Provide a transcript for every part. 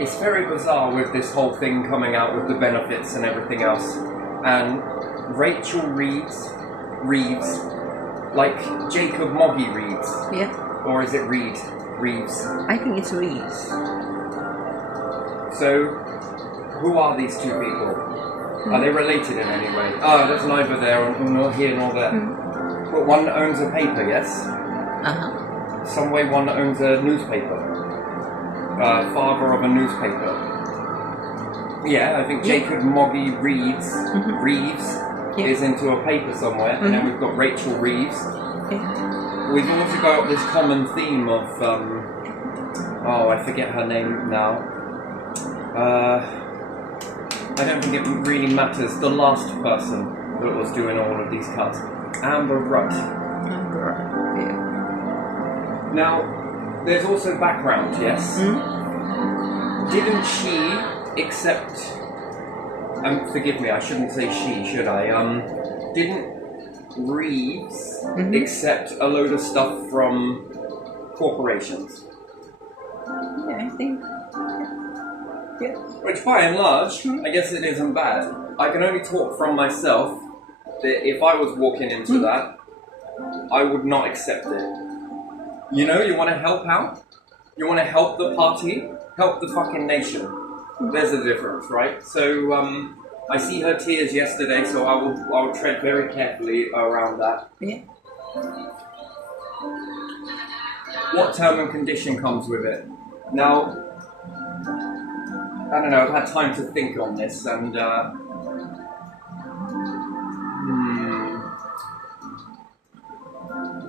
it's very bizarre with this whole thing coming out with the benefits and everything else. And Rachel Reeves, like Jacob Moggy Reeves. Yeah. Or is it Reeves? I think it's Reeves. So, who are these two people? Are they related in any way? There's neither there nor here nor there. But one owns a paper, yes? Uh-huh. Some way one owns a newspaper. Father of a newspaper. Yeah, I think Jacob Moggy Reeves is into a paper somewhere, and then we've got Rachel Reeves. Yeah. We've also got this common theme of, I forget her name now. I don't think it really matters. The last person that was doing all of these cuts. Amber Rudd. Yeah. Now, there's also background, yes? Didn't she accept... forgive me, I shouldn't say she, should I? Didn't Reeves accept a load of stuff from corporations? Yeah, I think... Yeah. Which, by and large, I guess it isn't bad. I can only talk from myself that if I was walking into that, I would not accept it. You know, you want to help out? You want to help the party? Help the fucking nation. There's a difference, right? So, I see her tears yesterday, so I will tread very carefully around that. Yeah. What term and condition comes with it? Now, I don't know, I've had time to think on this, and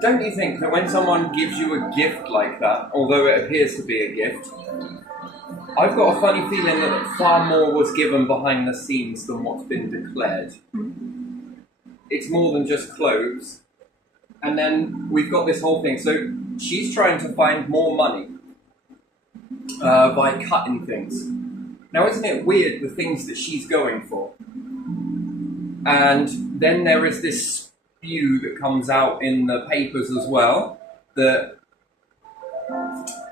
don't you think that when someone gives you a gift like that, although it appears to be a gift, I've got a funny feeling that far more was given behind the scenes than what's been declared. It's more than just clothes. And then we've got this whole thing. So she's trying to find more money by cutting things. Now, isn't it weird the things that she's going for? And then there is this spew that comes out in the papers as well, that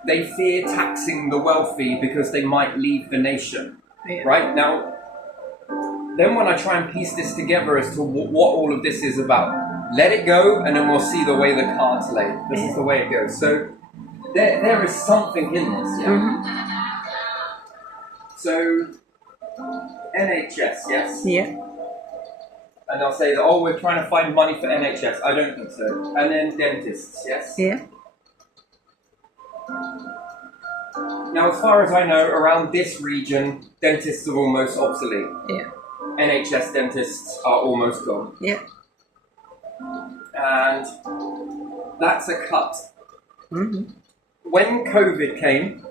they fear taxing the wealthy because they might leave the nation. Yeah. Right? Now, then when I try and piece this together as to what all of this is about, let it go and then we'll see the way the cards lay. This is the way it goes. So there is something in this, yeah? So, NHS, yes? Yeah. And they'll say that, we're trying to find money for NHS. I don't think so. And then dentists, yes? Yeah. Now, as far as I know, around this region, dentists are almost obsolete. Yeah. NHS dentists are almost gone. Yeah. And that's a cut. Mm-hmm. When COVID came,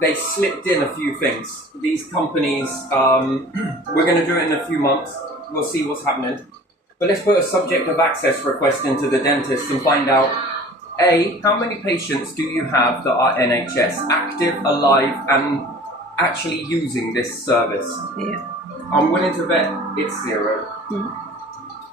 they slipped in a few things. These companies, we're going to do it in a few months. We'll see what's happening. But let's put a subject of access request into the dentist and find out, A, how many patients do you have that are NHS, active, alive, and actually using this service? Yeah. I'm willing to bet it's 0.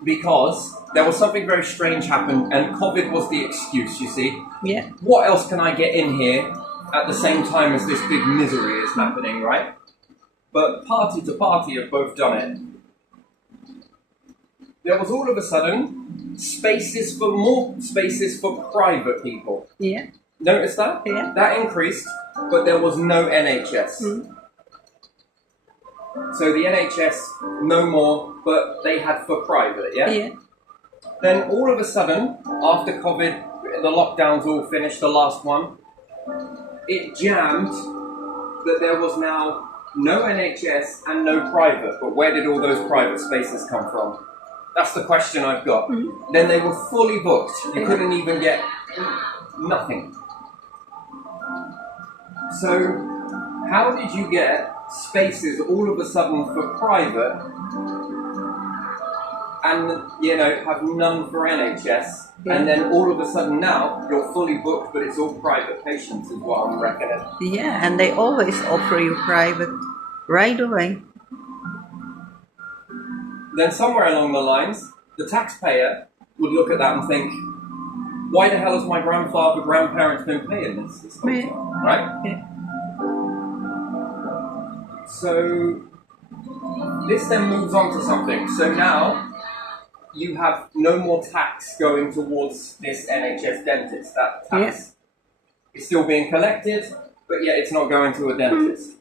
Because there was something very strange happened, and COVID was the excuse, you see. Yeah. What else can I get in here at the same time as this big misery is happening, right? But party to party have both done it. There was all of a sudden more spaces for private people. Yeah. Notice that? Yeah. That increased, but there was no NHS. So the NHS, no more, but they had for private, yeah? Yeah. Then all of a sudden, after COVID, the lockdowns all finished, the last one, it jammed that there was now no NHS and no private. But where did all those private spaces come from? That's the question I've got. Then they were fully booked. You couldn't even get nothing. So how did you get spaces all of a sudden for private and, have none for NHS, and then all of a sudden now you're fully booked, but it's all private patients is what I'm reckoning. Yeah, and they always offer you private right away. Then somewhere along the lines, the taxpayer would look at that and think, why the hell has my grandparents been paying this whole time, right? Yeah. So this then moves on to something. So now you have no more tax going towards this NHS dentist. That tax is still being collected, but yet it's not going to a dentist.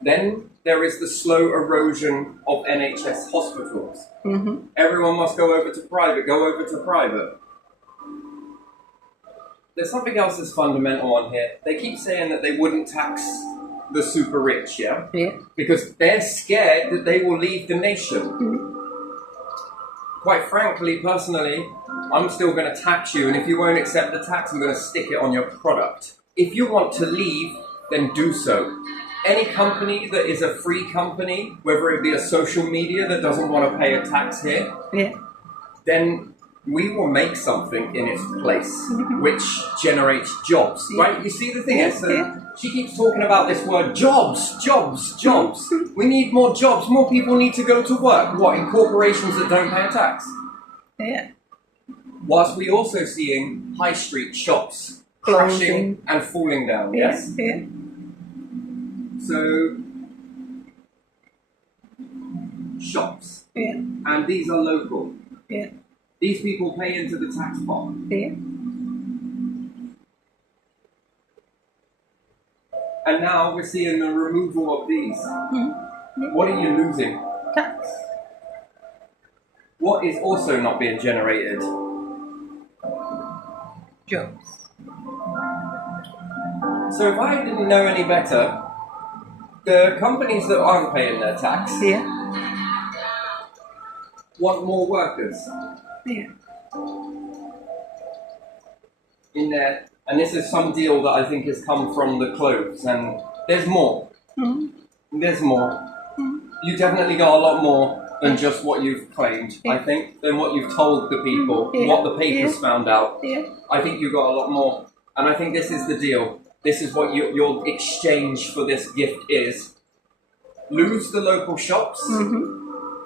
Then there is the slow erosion of NHS hospitals. Everyone must go over to private, go over to private. There's something else that's fundamental on here. They keep saying that they wouldn't tax the super rich, yeah? Because they're scared that they will leave the nation. Quite frankly, personally, I'm still going to tax you, and if you won't accept the tax, I'm going to stick it on your product. If you want to leave, then do so. Any company that is a free company, whether it be a social media that doesn't want to pay a tax here, then we will make something in its place, which generates jobs, right? You see, the thing is, she keeps talking about this word, jobs, jobs, jobs. We need more jobs. More people need to go to work. What, in corporations that don't pay a tax? Whilst we also seeing high street shops crashing and falling down, yes? So, shops. And these are local. These people pay into the tax pot. And now we're seeing the removal of these. What are you losing? Tax. What is also not being generated? Jobs. So if I didn't know any better, the companies that aren't paying their tax want more workers in there. And this is some deal that I think has come from the clothes, and there's more. There's more. You definitely got a lot more than just what you've claimed, I think, than what you've told the people, what the papers found out. I think you got a lot more. And I think this is the deal. This is what your exchange for this gift is. Lose the local shops,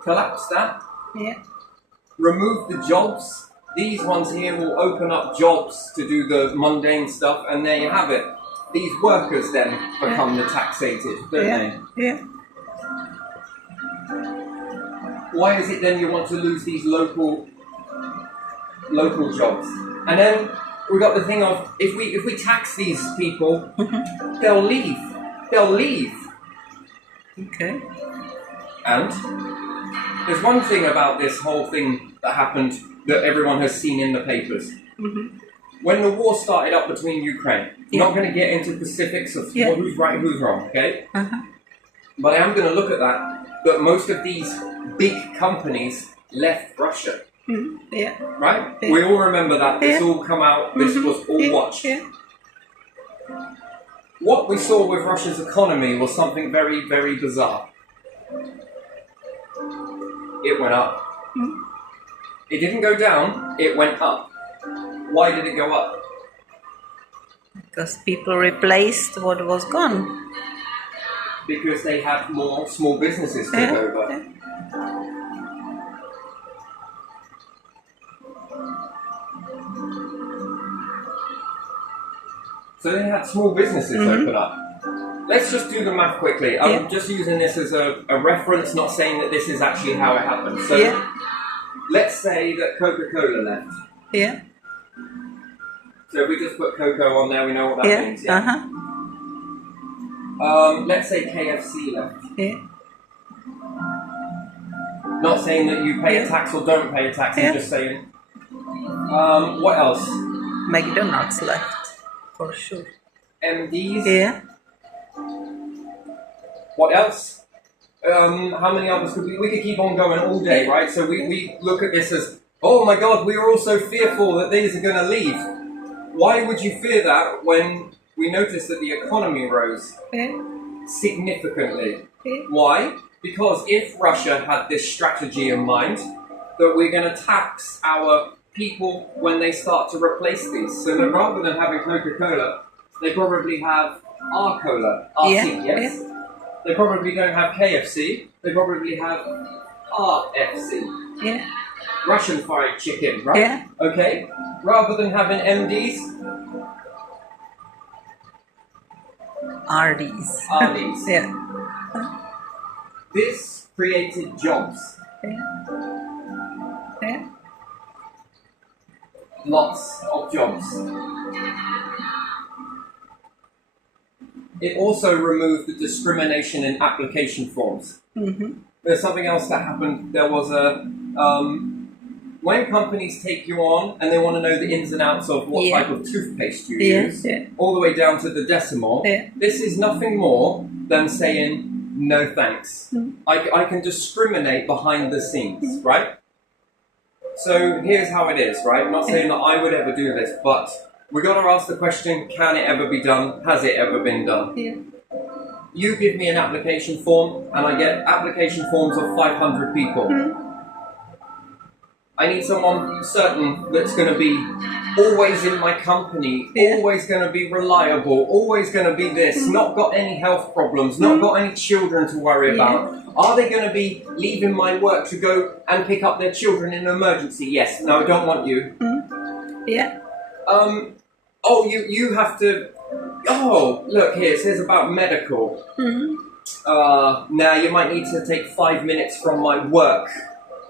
collapse that, remove the jobs. These ones here will open up jobs to do the mundane stuff, and there you have it. These workers then become the taxated, don't they? Why is it then you want to lose these local jobs? And then we got the thing of if we tax these people, they'll leave. They'll leave. Okay. And there's one thing about this whole thing that happened that everyone has seen in the papers. When the war started up between Ukraine, I'm not going to get into specifics of who's right and who's wrong, okay? But I am going to look at that most of these big companies left Russia. Right? We all remember that. This all come out, this was all watched. What we saw with Russia's economy was something very, very bizarre. It went up. It didn't go down, it went up. Why did it go up? Because people replaced what was gone. Because they had more small businesses took over. So they had small businesses open up. Let's just do the math quickly. I'm just using this as a reference, not saying that this is actually how it happened. So let's say that Coca-Cola left. So if we just put Cocoa on there, we know what that means. Let's say KFC left. Not saying that you pay a tax or don't pay a tax, I'm just saying. What else? McDonald's left, for sure. MDs? What else? How many others could we could keep on going all day, right? So we look at this as, oh my God, we are all so fearful that these are going to leave. Why would you fear that when we noticed that the economy rose significantly? Why? Because if Russia had this strategy in mind, that we're going to tax our people when they start to replace these. So that rather than having Coca-Cola, they probably have R-Cola, RC, yes? They probably don't have KFC, they probably have RFC. Russian fried chicken, right? Okay? Rather than having MDs, RDs. RDs. This created jobs. Yeah. Yeah. Lots of jobs. It also removed the discrimination in application forms. Mm-hmm. There's something else that happened. There was when companies take you on and they want to know the ins and outs of what Yeah. type of toothpaste you Yeah, use, yeah. all the way down to the decimal, Yeah. this is nothing more than saying no thanks. I can discriminate behind the scenes, right? So here's how it is, right? I'm not saying that I would ever do this, but we got to ask the question, can it ever be done? Has it ever been done? Yeah. You give me an application form and I get application forms of 500 people. I need someone certain that's going to be always in my company, Yeah. always going to be reliable, always going to be this, not got any health problems, not got any children to worry about. Are they going to be leaving my work to go and pick up their children in an emergency? Yes. No, I don't want you. Yeah. Oh, you have to... Oh, look here, it says about medical. Now you might need to take 5 minutes from my work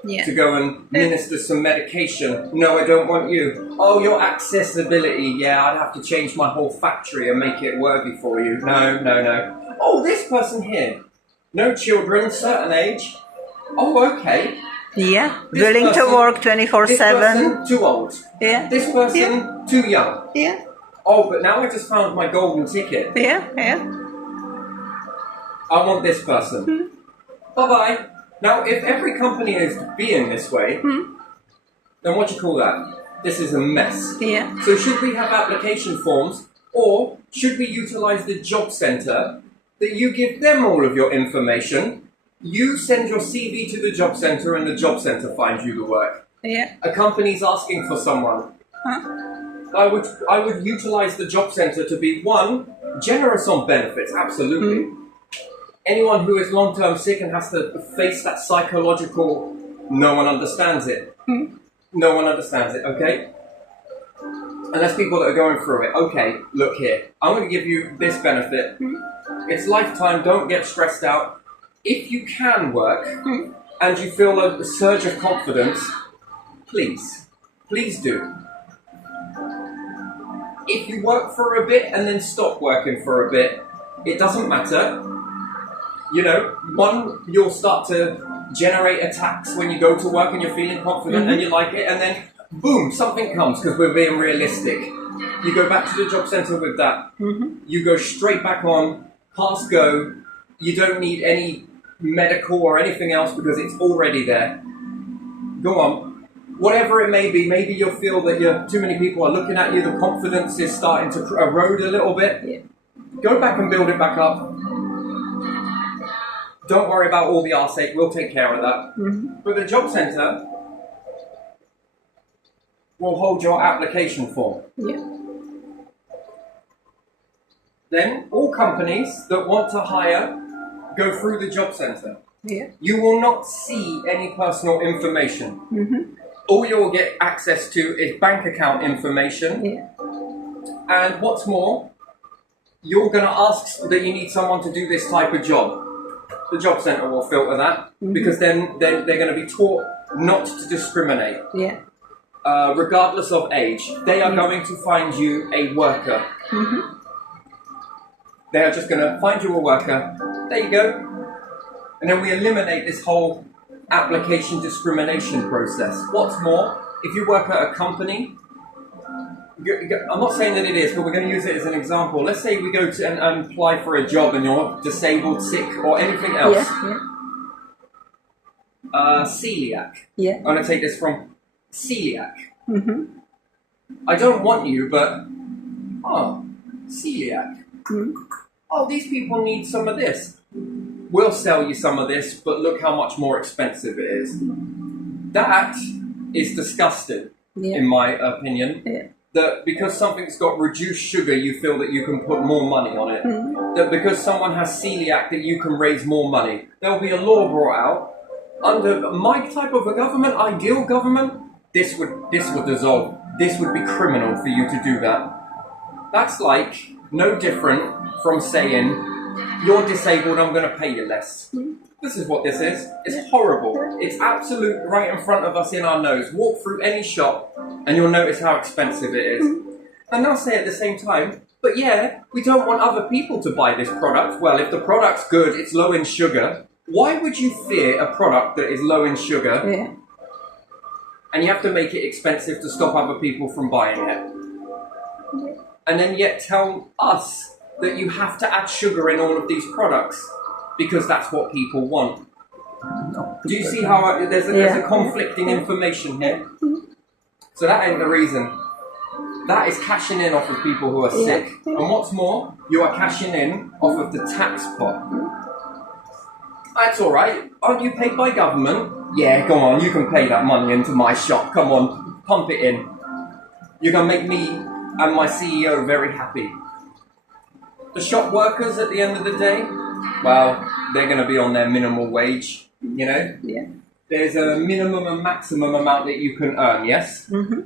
Yeah. to go and minister some medication. No, I don't want you. Oh, your accessibility. Yeah, I'd have to change my whole factory and make it worthy for you. No, no, no. Oh, this person here. No children, certain age. Oh, okay. Yeah. This Willing to person- work This 24/7. person, too old. Yeah. This person, too young. Yeah. Oh, but now I just found my golden ticket. Yeah. Yeah. I want this person. Bye-bye. Now, if every company is being this way, then what do you call that? This is a mess. Yeah. So should we have application forms, or should we utilize the job center that you give them all of your information, you send your CV to the job center and the job center finds you the work? Yeah. A company's asking for someone. I would utilize the job center to be, one, generous on benefits, absolutely. Anyone who is long-term sick and has to face that psychological, no one understands it. No one understands it, okay? And there's people that are going through it. Okay, look here. I'm going to give you this benefit. It's lifetime, don't get stressed out. If you can work and you feel a surge of confidence, please do. If you work for a bit and then stop working for a bit, it doesn't matter. You know, one, you'll start to generate attacks when you go to work and you're feeling confident and you like it, and then boom, something comes because we're being realistic. You go back to the job center with that. You go straight back on, pass go. You don't need any medical or anything else because it's already there. Go on. Whatever it may be, maybe you'll feel that too many people are looking at you, the confidence is starting to erode a little bit. Yeah. Go back and build it back up. Don't worry about all the arsenic, we'll take care of that. But the job centre will hold your application form. Yeah. Then all companies that want to hire go through the job centre. Yeah. You will not see any personal information. All you'll get access to is bank account information. Yeah. And what's more, you're going to ask that you need someone to do this type of job. The job centre will filter that because then they're going to be taught not to discriminate. Yeah. Regardless of age, they are going to find you a worker. They are just going to find you a worker. There you go. And then we eliminate this whole application discrimination process. What's more, if you work at a company, I'm not saying that it is, but we're going to use it as an example. Let's say we go to and apply for a job and you're disabled, sick, or anything else. Yeah. Celiac. Yeah. I'm going to take this from celiac. I don't want you, but celiac. Oh, these people need some of this. We'll sell you some of this, but look how much more expensive it is. That is disgusting, in my opinion. Yeah. That because something's got reduced sugar, you feel that you can put more money on it. That because someone has celiac, that you can raise more money. There'll be a law brought out under my type of a government, ideal government. This would dissolve. This would be criminal for you to do that. That's like no different from saying you're disabled, I'm going to pay you less. This is what this is. It's horrible. It's absolute right in front of us in our nose. Walk through any shop and you'll notice how expensive it is. And they'll say at the same time, but yeah, we don't want other people to buy this product. Well, if the product's good, it's low in sugar, why would you fear a product that is low in sugar? Yeah. And you have to make it expensive to stop other people from buying it. And then yet tell us that you have to add sugar in all of these products because that's what people want. Do you see how there's a conflicting information here? So that ain't the reason. That is cashing in off of people who are sick. And what's more, you are cashing in off of the tax pot. That's all right. Aren't you paid by government? Yeah, go on, you can pay that money into my shop. Come on, pump it in. You're going to make me and my CEO very happy. The shop workers at the end of the day, well, they're going to be on their minimal wage, you know? Yeah. There's a minimum and maximum amount that you can earn, yes? Mm-hmm.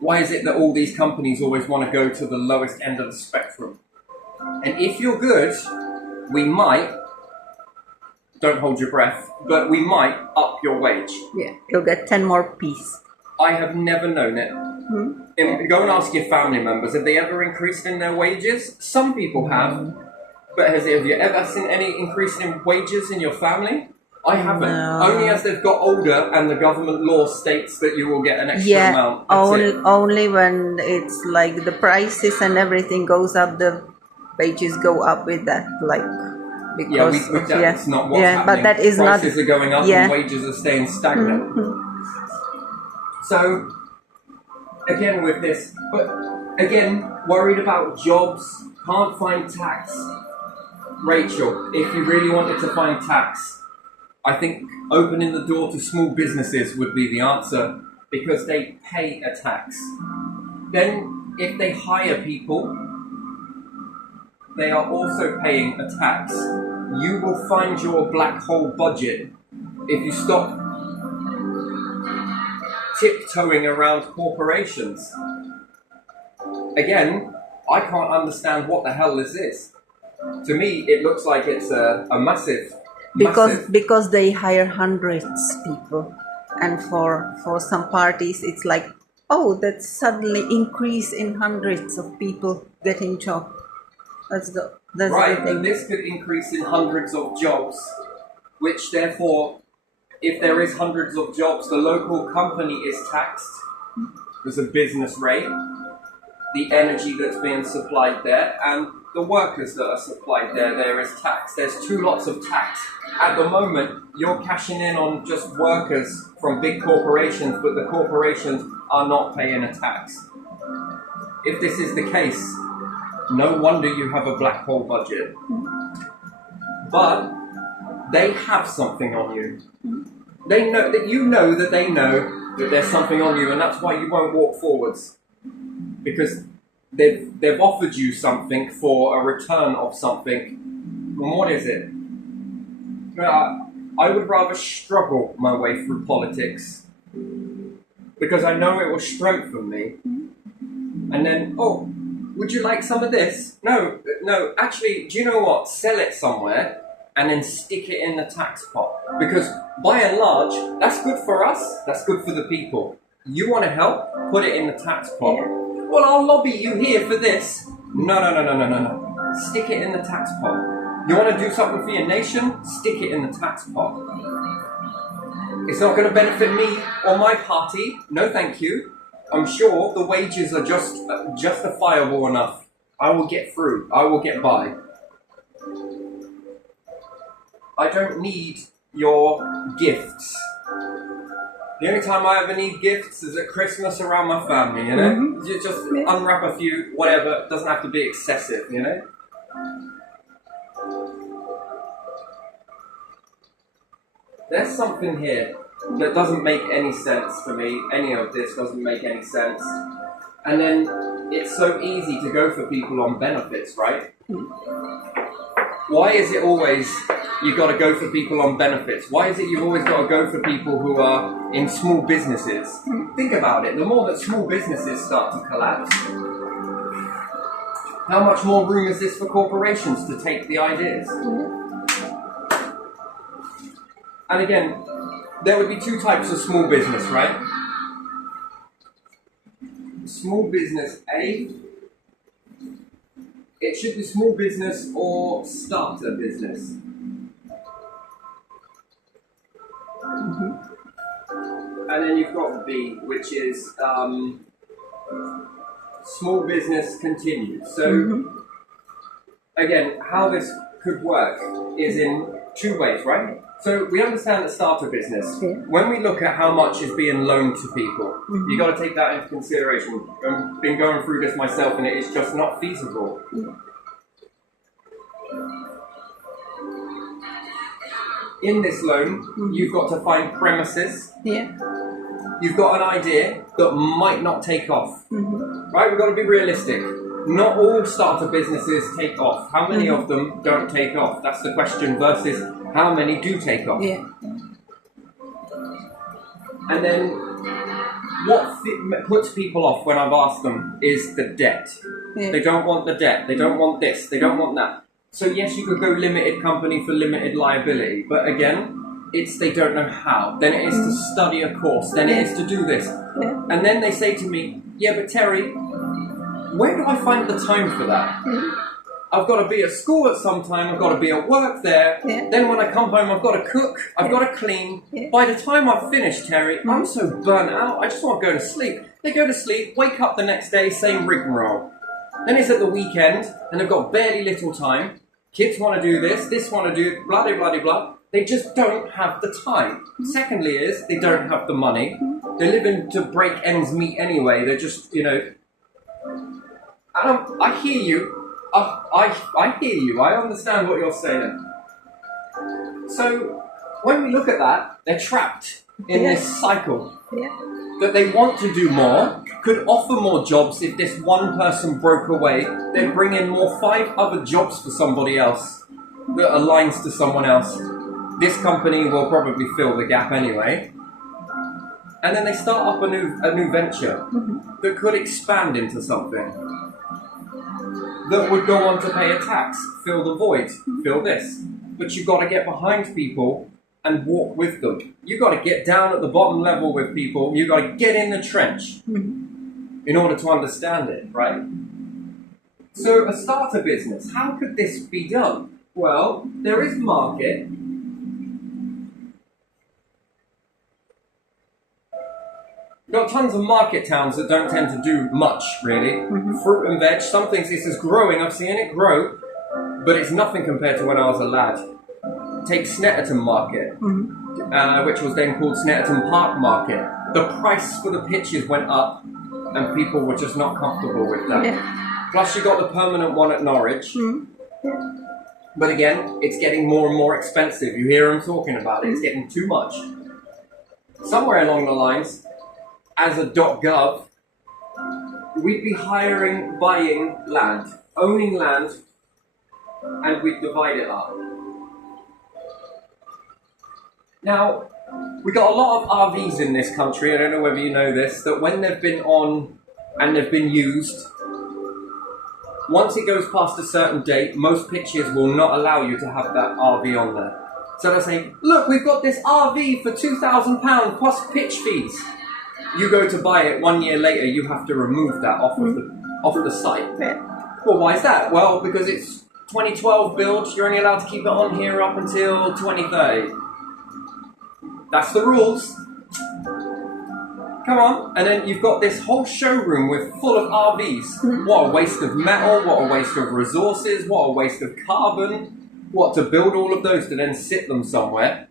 Why is it that all these companies always want to go to the lowest end of the spectrum? And if you're good, we might, don't hold your breath, but we might up your wage. Yeah, you'll get 10 more P's. I have never known it. Go and ask your family members, have they ever increased in their wages? Some people have, but have you ever seen any increase in wages in your family? I haven't. No. Only as they've got older and the government law states that you will get an extra amount. That's it. Only when it's like the prices and everything goes up, the wages go up with that, like because that's not what's happening. But that is prices not, are going up and wages are staying stagnant. So again with this, but again worried about jobs, can't find tax. Rachel, if you really wanted to find tax, I think opening the door to small businesses would be the answer because they pay a tax. Then if they hire people, they are also paying a tax. You will find your black hole budget if you stop tiptoeing around corporations. Again, I can't understand what the hell is this. To me, it looks like it's a massive... Because they hire hundreds people, and for some parties it's like, oh, that's suddenly increase in hundreds of people getting job. That's the right, thing. and this could increase in hundreds of jobs, which therefore, if there is hundreds of jobs, the local company is taxed. There's a business rate, the energy that's being supplied there, and the workers that are supplied there is tax. There's two lots of tax. At the moment, you're cashing in on just workers from big corporations, but the corporations are not paying a tax. If this is the case, no wonder you have a black hole budget. But they have something on you. They know that you know that they know that there's something on you, and that's why you won't walk forwards. Because they've offered you something for a return of something. And what is it? I would rather struggle my way through politics because I know it will strengthen me. And then, oh, would you like some of this? No, actually, do you know what? Sell it somewhere and then stick it in the tax pot. Because by and large, that's good for us, that's good for the people. You want to help? Put it in the tax pot. Yeah. Well, I'll lobby you here for this. No. Stick it in the tax pot. You want to do something for your nation? Stick it in the tax pot. It's not going to benefit me or my party. No, thank you. I'm sure the wages are just justifiable enough. I will get through. I will get by. I don't need your gifts. The only time I ever need gifts is at Christmas around my family, you know? Mm-hmm. You just unwrap a few, whatever. It doesn't have to be excessive, you know? There's something here that doesn't make any sense for me. Any of this doesn't make any sense. And then it's so easy to go for people on benefits, right? Why is it always you've got to go for people on benefits? Why is it you've always got to go for people who are in small businesses? Think about it. The more that small businesses start to collapse, How much more room is this for corporations to take the ideas? And again, there would be two types of small business, right? Small business A, it should be small business or starter business. And then you've got B, which is small business continues. So again, how this could work is in two ways, right? So we understand the starter business. Yeah. When we look at how much is being loaned to people, you got to take that into consideration. I've been going through this myself, and it is just not feasible. In this loan, you've got to find premises. Yeah. You've got an idea that might not take off. Right? We've got to be realistic. Not all starter businesses take off. How many of them don't take off? That's the question, versus how many do take off. Yeah. And then what puts people off when I've asked them is the debt. Yeah. They don't want the debt. They don't want this. They don't want that. So yes, you could go limited company for limited liability. But again, it's they don't know how. Then it is to study a course. Then it is to do this. Yeah. And then they say to me, yeah, but Terry, where do I find the time for that? I've got to be at school at some time, I've got to be at work there, then when I come home I've got to cook, I've got to clean. By the time I've finished, Terry, I'm so burnt out, I just want to go to sleep. They go to sleep, wake up the next day, same rigmarole. Then it's at the weekend, and they've got barely little time. Kids want to do this want to do blah, blah, blah, blah. They just don't have the time. Secondly is, they don't have the money. They're living to break ends meet anyway, they're just, you know... I hear you. I hear you. I understand what you're saying. So, when we look at that, they're trapped in this cycle. That they want to do more, could offer more jobs if this one person broke away. They'd bring in 5 other jobs for somebody else that aligns to someone else. This company will probably fill the gap anyway. And then they start up a new venture that could expand into something. That would go on to pay a tax, fill the void, fill this. But you've got to get behind people and walk with them. You've got to get down at the bottom level with people. You've got to get in the trench in order to understand it, right? So a starter business, how could this be done? Well, there is market. You've got tons of market towns that don't tend to do much, really. Fruit and veg, some things this is growing, I've seen it grow, but it's nothing compared to when I was a lad. Take Snetterton Market, which was then called Snetterton Park Market. The price for the pitches went up, and people were just not comfortable with that. Plus you got the permanent one at Norwich. But again, it's getting more and more expensive. You hear them talking about it, it's getting too much. Somewhere along the lines, as a .gov, we'd be buying land, owning land, and we'd divide it up. Now, we got a lot of RVs in this country, I don't know whether you know this, that when they've been on and they've been used, once it goes past a certain date, most pitches will not allow you to have that RV on there. So they'll say, look, we've got this RV for £2,000 plus pitch fees. You go to buy it 1 year later, you have to remove that off of the site. Well, why is that? Well, because it's 2012 build, you're only allowed to keep it on here up until 2030. That's the rules. Come on. And then you've got this whole showroom full of RVs. What a waste of metal, what a waste of resources, what a waste of carbon. What, to build all of those to then sit them somewhere.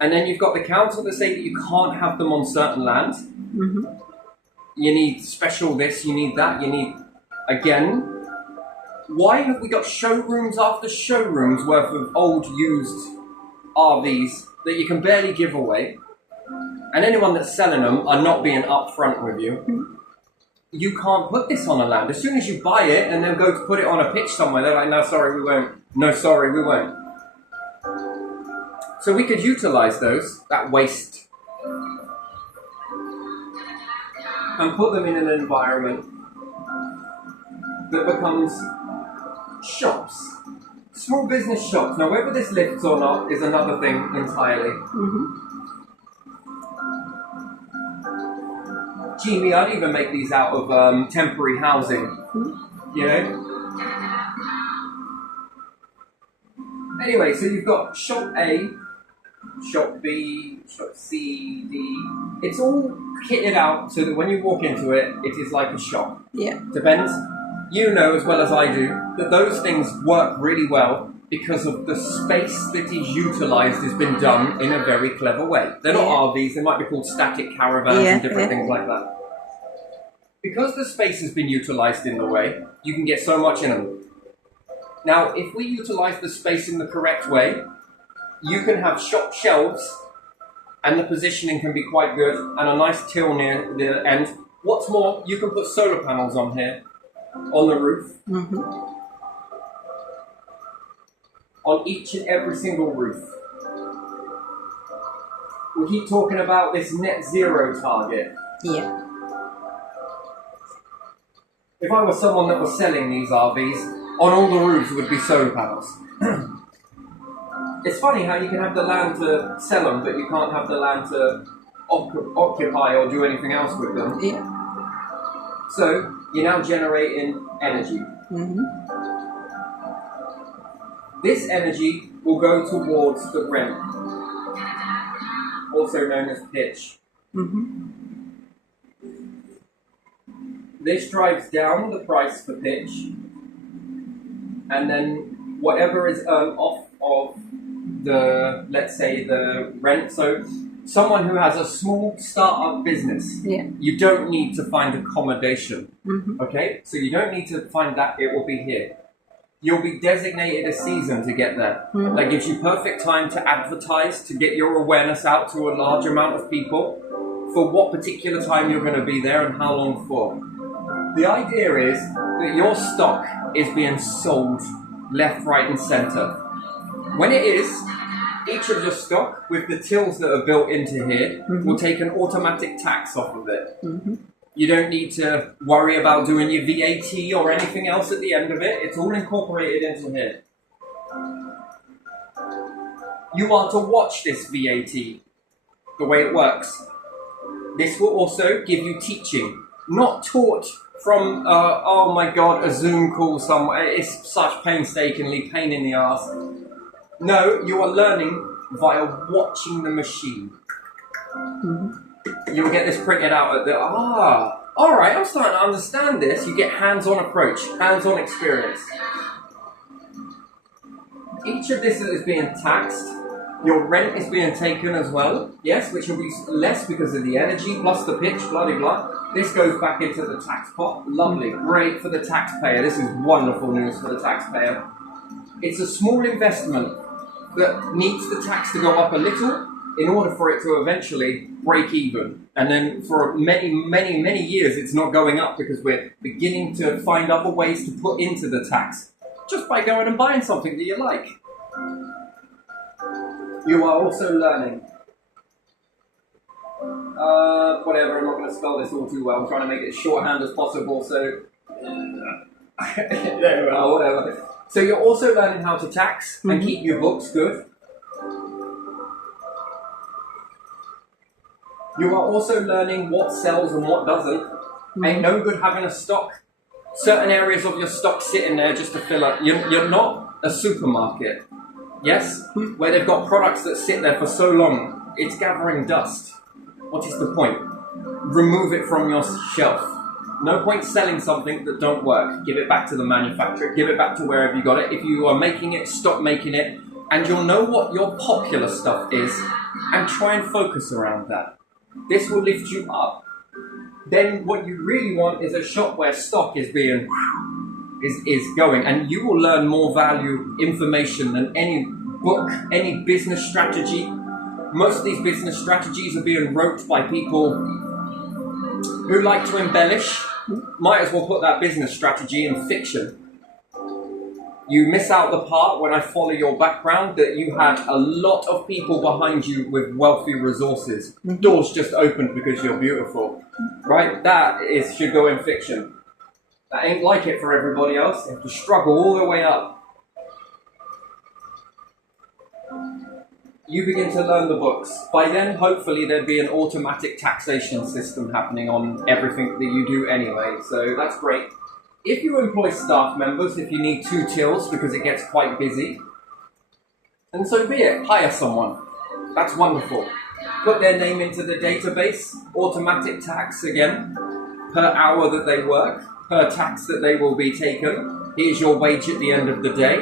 And then you've got the council that say that you can't have them on certain land. You need special this, you need that, you need... Again, why have we got showrooms after showrooms worth of old, used RVs that you can barely give away? And anyone that's selling them are not being upfront with you. You can't put this on a land. As soon as you buy it and then go to put it on a pitch somewhere, they're like, no, sorry, we won't. No, sorry, we won't. So we could utilize that waste, and put them in an environment that becomes shops. Small business shops. Now, whether this lifts or not is another thing entirely. Gee, I'd even make these out of temporary housing. You know? Anyway, so you've got shop A, shop B, shop C, D. It's all kitted out so that when you walk into it, it is like a shop. Yeah. Depends. You know as well as I do that those things work really well because of the space that is utilised has been done in a very clever way. They're not RVs, they might be called static caravans and different things like that. Because the space has been utilised in the way, you can get so much in them. Now, if we utilise the space in the correct way, you can have shop shelves and the positioning can be quite good and a nice till near the end. What's more, you can put solar panels on here, on the roof, on each and every single roof. We keep talking about this net zero target. Yeah. If I was someone that was selling these RVs, on all the roofs would be solar panels. It's funny how you can have the land to sell them, but you can't have the land to occupy or do anything else with them. Yeah. So, you're now generating energy. This energy will go towards the rent, also known as pitch. This drives down the price for pitch, and then whatever is earned off of the, let's say, the rent. So someone who has a small start-up business, you don't need to find accommodation, okay? So you don't need to find that, it will be here. You'll be designated a season to get there. That gives you perfect time to advertise, to get your awareness out to a large amount of people for what particular time you're going to be there and how long for. The idea is that your stock is being sold left, right and centre. When it is, each of your stock with the tills that are built into here will take an automatic tax off of it. You don't need to worry about doing your VAT or anything else at the end of it. It's all incorporated into here. You are to watch this VAT, the way it works. This will also give you teaching, not taught from, oh my god, a Zoom call somewhere. It's such painstakingly pain in the arse. No, you are learning via watching the machine. You'll get this printed out at the, alright, I'm starting to understand this. You get hands-on approach, hands-on experience. Each of this is being taxed. Your rent is being taken as well, yes, which will be less because of the energy, plus the pitch, blah, blah, blah. This goes back into the tax pot. Lovely, great for the taxpayer. This is wonderful news for the taxpayer. It's a small investment that needs the tax to go up a little in order for it to eventually break even. And then for many, many, many years, it's not going up because we're beginning to find other ways to put into the tax just by going and buying something that you like. You are also learning. Whatever, I'm not going to spell this all too well. I'm trying to make it as shorthand as possible, so... whatever. So you're also learning how to tax and keep your books good. You are also learning what sells and what doesn't. Ain't no good having a stock. Certain areas of your stock sitting there just to fill up. You're not a supermarket. Yes? Where they've got products that sit there for so long, it's gathering dust. What is the point? Remove it from your shelf. No point selling something that don't work. Give it back to the manufacturer. Give it back to wherever you got it. If you are making it, stop making it. And you'll know what your popular stuff is and try and focus around that. This will lift you up. Then what you really want is a shop where stock is being is going, and you will learn more value information than any book, any business strategy. Most of these business strategies are being wrote by people who like to embellish. Might as well put that business strategy in fiction. You miss out the part when I follow your background that you had a lot of people behind you with wealthy resources. Doors just opened because you're beautiful. Right? That should go in fiction. That ain't like it for everybody else. They have to struggle all the way up. You begin to learn the books. By then, hopefully, there'd be an automatic taxation system happening on everything that you do anyway, so that's great. If you employ staff members, if you need 2 tills because it gets quite busy, then so be it. Hire someone. That's wonderful. Put their name into the database, automatic tax again, per hour that they work, per tax that they will be taken. Here's your wage at the end of the day.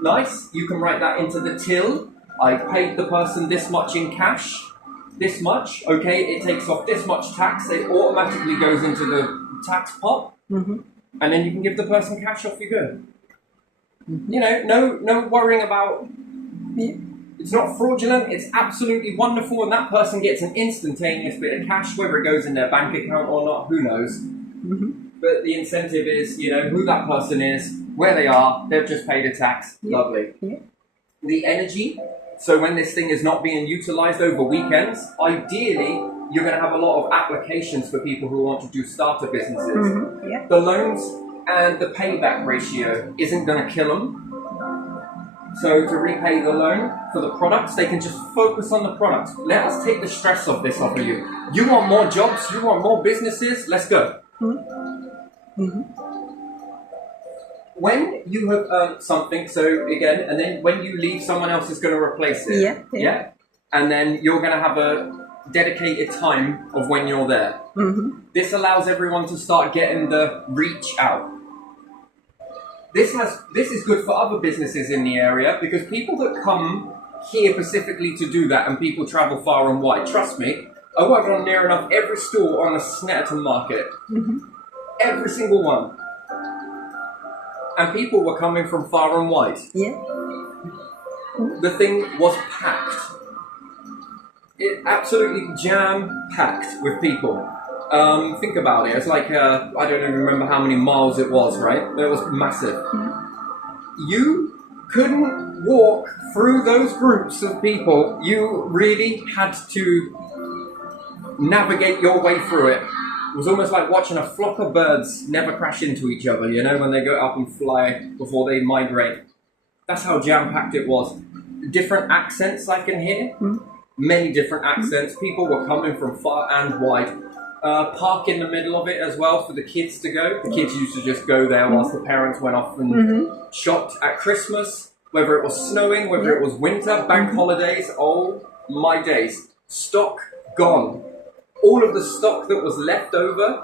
Nice. You can write that into the till. I paid the person this much in cash, this much. Okay, it takes off this much tax. It automatically goes into the tax pot, and then you can give the person cash off. You're good. You know, no worrying about. It's not fraudulent. It's absolutely wonderful, and that person gets an instantaneous bit of cash, whether it goes in their bank account or not. Who knows? But the incentive is, you know, who that person is, where they are, they've just paid a tax. Lovely. The energy, so when this thing is not being utilized over weekends, ideally, you're going to have a lot of applications for people who want to do starter businesses. The loans and the payback ratio isn't going to kill them. So to repay the loan for the products, they can just focus on the products. Let us take the stress of this off of you. You want more jobs, you want more businesses, let's go. When you have earned something, so again, and then when you leave, someone else is going to replace it. And then you're going to have a dedicated time of when you're there. This allows everyone to start getting the reach out. This is good for other businesses in the area, because people that come here specifically to do that, and people travel far and wide, trust me, I worked on near enough every store on the Snetterton market. Every single one. And people were coming from far and wide. The thing was packed. It absolutely jam-packed with people. Think about it. It's like, I don't even remember how many miles it was, right? It was massive. You couldn't walk through those groups of people. You really had to navigate your way through it. It was almost like watching a flock of birds never crash into each other, you know, when they go up and fly before they migrate. That's how jam-packed it was. Different accents I can hear. Many different accents. People were coming from far and wide. Park in the middle of it as well for the kids to go. The kids used to just go there whilst the parents went off and shopped at Christmas. Whether it was snowing, whether it was winter, bank holidays, oh my days. Stock gone. All of the stock that was left over,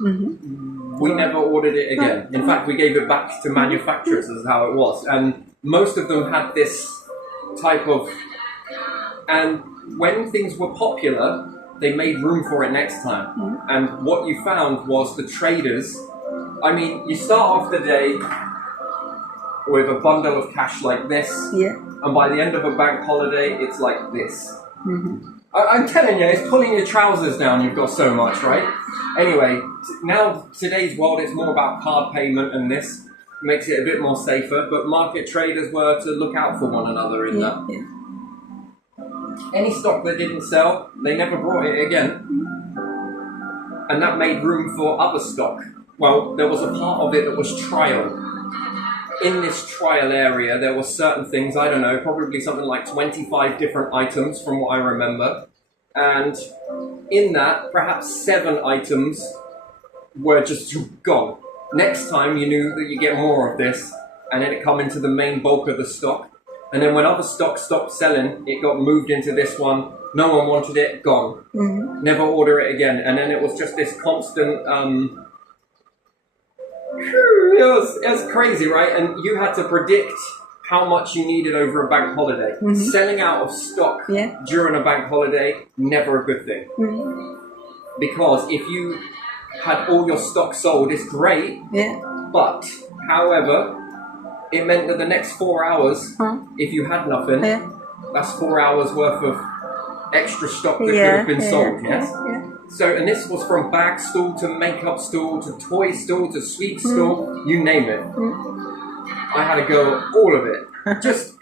we never ordered it again. In fact, we gave it back to manufacturers as how it was. And most of them had this type of... And when things were popular, they made room for it next time. And what you found was the traders... I mean, you start off the day with a bundle of cash like this. And by the end of a bank holiday, it's like this. I'm telling you, it's pulling your trousers down. You've got so much, right? Anyway, now today's world, it's more about card payment, and this makes it a bit more safer. But market traders were to look out for one another in that. Any stock that didn't sell, they never brought it again. And that made room for other stock. Well, there was a part of it that was trial. In this trial area, there were certain things, I don't know, probably something like 25 different items from what I remember. And in that, perhaps 7 items were just gone. Next time, you knew that you get more of this, and then it come into the main bulk of the stock. And then when other stock stopped selling, it got moved into this one. No one wanted it, gone. Never order it again. And then it was just this constant... It was crazy, right? And you had to predict how much you needed over a bank holiday. Selling out of stock during a bank holiday, never a good thing. Because if you had all your stock sold, it's great. But, however, it meant that the next 4 hours, if you had nothing, that's 4 hours worth of extra stock that could have been sold, yes? So, and this was from bag stall to makeup stall to toy stall to sweet stall, you name it. I had to go all of it, just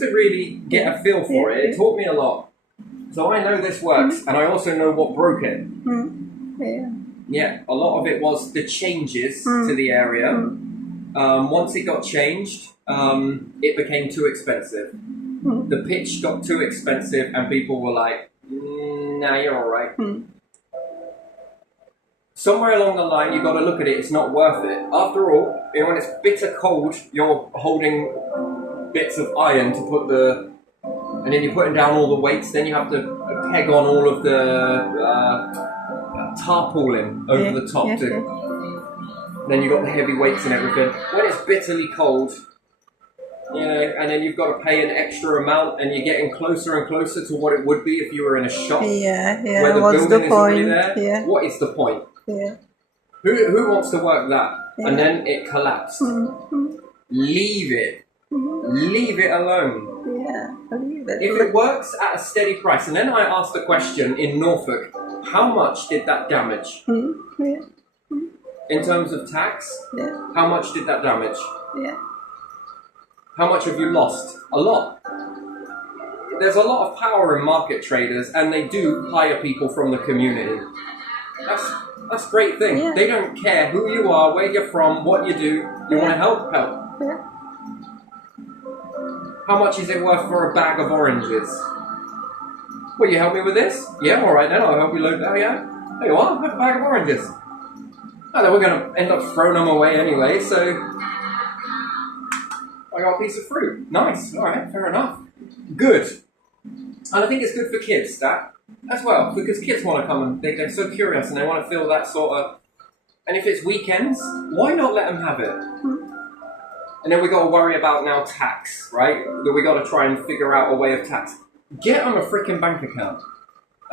to really get a feel for it. It taught me a lot. So I know this works, and I also know what broke it. Yeah, a lot of it was the changes to the area. Once it got changed, it became too expensive. The pitch got too expensive, and people were like, "Nah, you're all right." Somewhere along the line, you got to look at it. It's not worth it. After all, when it's bitter cold, you're holding bits of iron to put and then you're putting down all the weights. Then you have to peg on all of the tarpaulin over the top. Then you got the heavy weights and everything. When it's bitterly cold, and then you've got to pay an extra amount, and you're getting closer and closer to what it would be if you were in a shop. Where the What's building the is point? already there. What is the point? Who wants to work that? And then it collapsed. Leave it. Leave it alone. If it works at a steady price, and then I asked the question in Norfolk, how much did that damage? In terms of tax, how much did that damage? How much have you lost? A lot. There's a lot of power in market traders, and they do hire people from the community. That's a great thing. They don't care who you are, where you're from, what you do. You want to help? How much is it worth for a bag of oranges? Will you help me with this? Yeah, all right then, I'll help you load that, yeah? There you are, have a bag of oranges. Oh, then we're going to end up throwing them away anyway, so I got a piece of fruit. Nice, all right, fair enough. Good. And I think it's good for kids, that, as well, because kids want to come and they're so curious and they want to feel that sort of... And if it's weekends, why not let them have it? And then we got to worry about now tax, right? That we got to try and figure out a way of tax. Get them a freaking bank account.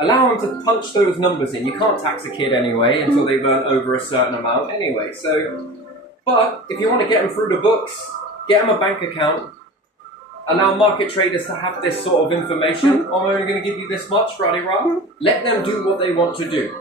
Allow them to punch those numbers in. You can't tax a kid anyway until they've earned over a certain amount anyway. So, but if you want to get them through the books, get them a bank account. Allow market traders to have this sort of information. I'm only going to give you this much, rah-de-rah. Let them do what they want to do.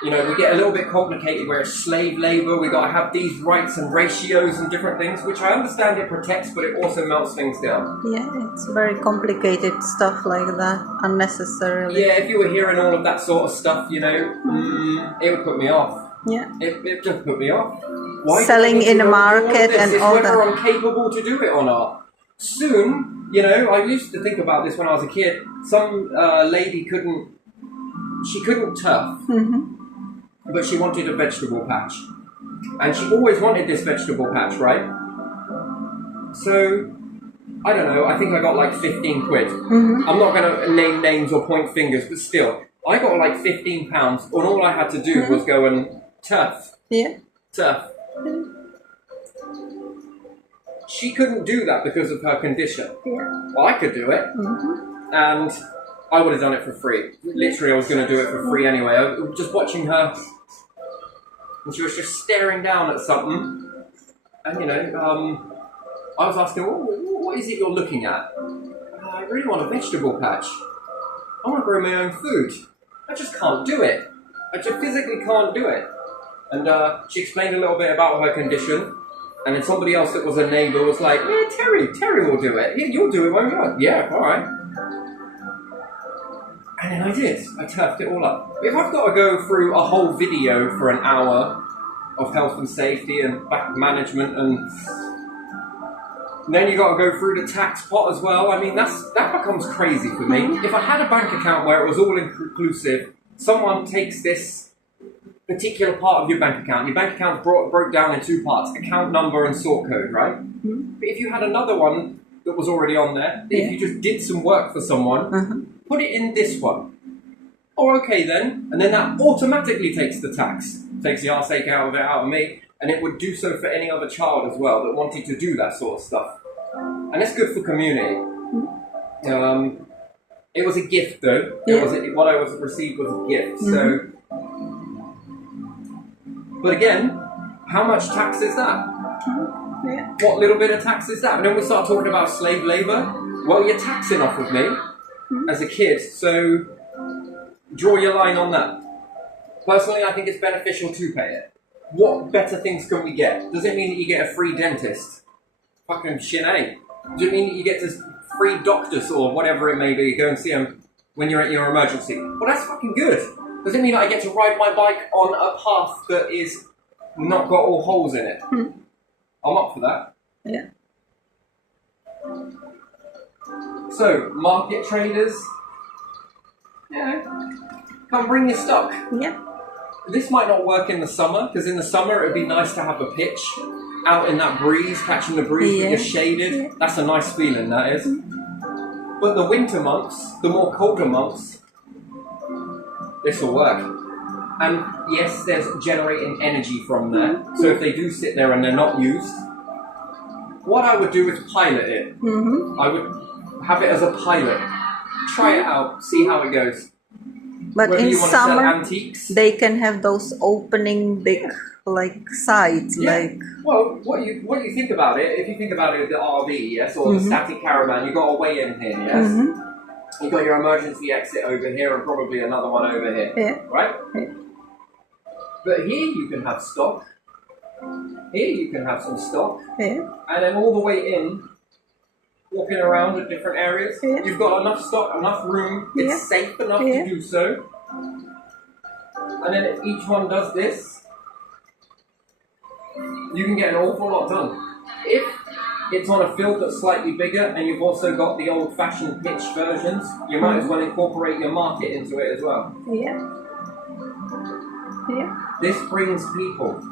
You know, we get a little bit complicated where it's slave labor, we got to have these rights and ratios and different things, which I understand it protects, but it also melts things down. Yeah, it's very complicated stuff like that, unnecessarily. Yeah, if you were hearing all of that sort of stuff, you know, it would put me off. Yeah. It just put me off. Why selling in a market and all that. It's whether I'm capable to do it or not. Soon, you know, I used to think about this when I was a kid. Some lady couldn't turf. But she wanted a vegetable patch. And she always wanted this vegetable patch, right? So, I don't know, I think I got like 15 quid. I'm not going to name names or point fingers, but still, I got like 15 pounds, and all I had to do was go and turf. Turf. She couldn't do that because of her condition. Well, I could do it. And I would have done it for free. Literally, I was going to do it for free anyway. I was just watching her, and she was just staring down at something. And, you know, I was asking her, what is it you're looking at? I really want a vegetable patch. I want to grow my own food. I just can't do it. I just physically can't do it. And she explained a little bit about her condition. And then somebody else that was a neighbour was like, yeah, Terry will do it. Yeah, you'll do it, won't you? Yeah, all right. And then I did. I turfed it all up. If I've got to go through a whole video for an hour of health and safety and back management, and then you got to go through the tax pot as well, I mean, that becomes crazy for me. If I had a bank account where it was all inclusive, someone takes this particular part of your bank account broke down in two parts, account number and sort code, right? But if you had another one that was already on there, if you just did some work for someone, put it in this one. Oh, okay then. And then that automatically takes the tax. Takes the arse ache out of me. And it would do so for any other child as well that wanted to do that sort of stuff. And it's good for community. It was a gift though. What I received was a gift. So, but again, how much tax is that? What little bit of tax is that? And then we start talking about slave labor. Well, you're taxing off of me as a kid, so draw your line on that. Personally, I think it's beneficial to pay it. What better things can we get? Does it mean that you get a free dentist? Fucking shit, eh? Does it mean that you get this free doctors or whatever it may be, go and see them when you're at your emergency? Well, that's fucking good. Does it mean that I get to ride my bike on a path that is not got all holes in it? I'm up for that. Yeah. So, market traders, come bring your stock. Yeah. This might not work in the summer, because in the summer it'd be nice to have a pitch out in that breeze, catching the breeze when you're shaded. Yeah. That's a nice feeling, that is. But the winter months, the more colder months, this will work. And yes, there's generating energy from there. So if they do sit there and they're not used, what I would do is pilot it. I would have it as a pilot. Try it out, see how it goes. But Whether in you want to sell summer, antiques, they can have those opening big like sides, like. Well, what you think about it? If you think about it, the RV, yes, or the static caravan, you got a way in here, yes. You got your emergency exit over here, and probably another one over here, right? Yeah. But here you can have stock. Here you can have some stock, Yeah. and then all the way in, walking around at different areas. Yeah. You've got enough stock, enough room. It's Yeah. safe enough Yeah. to do so. And then if each one does this, you can get an awful lot done. If it's on a field that's slightly bigger and you've also got the old-fashioned pitch versions, you might as well incorporate your market into it as well. Yeah. Yeah. This brings people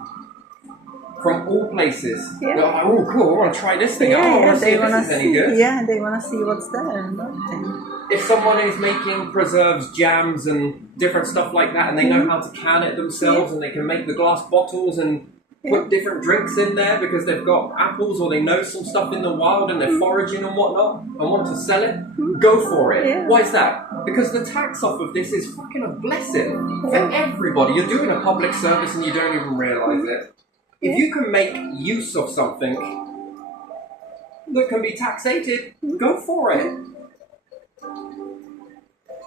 from all places. Yeah. They're like, oh, cool, I want to try this thing. I want to see if this is any good. Yeah, they wanna see what's there. And If someone is making preserves, jams, and different stuff like that, and they know how to can it themselves, and they can make the glass bottles and put different drinks in there because they've got apples or they know some stuff in the wild and they're foraging and whatnot and want to sell it, go for it. Yeah. Why is that? Because the tax off of this is fucking a blessing for everybody. You're doing a public service and you don't even realise it. If you can make use of something that can be taxated, go for it.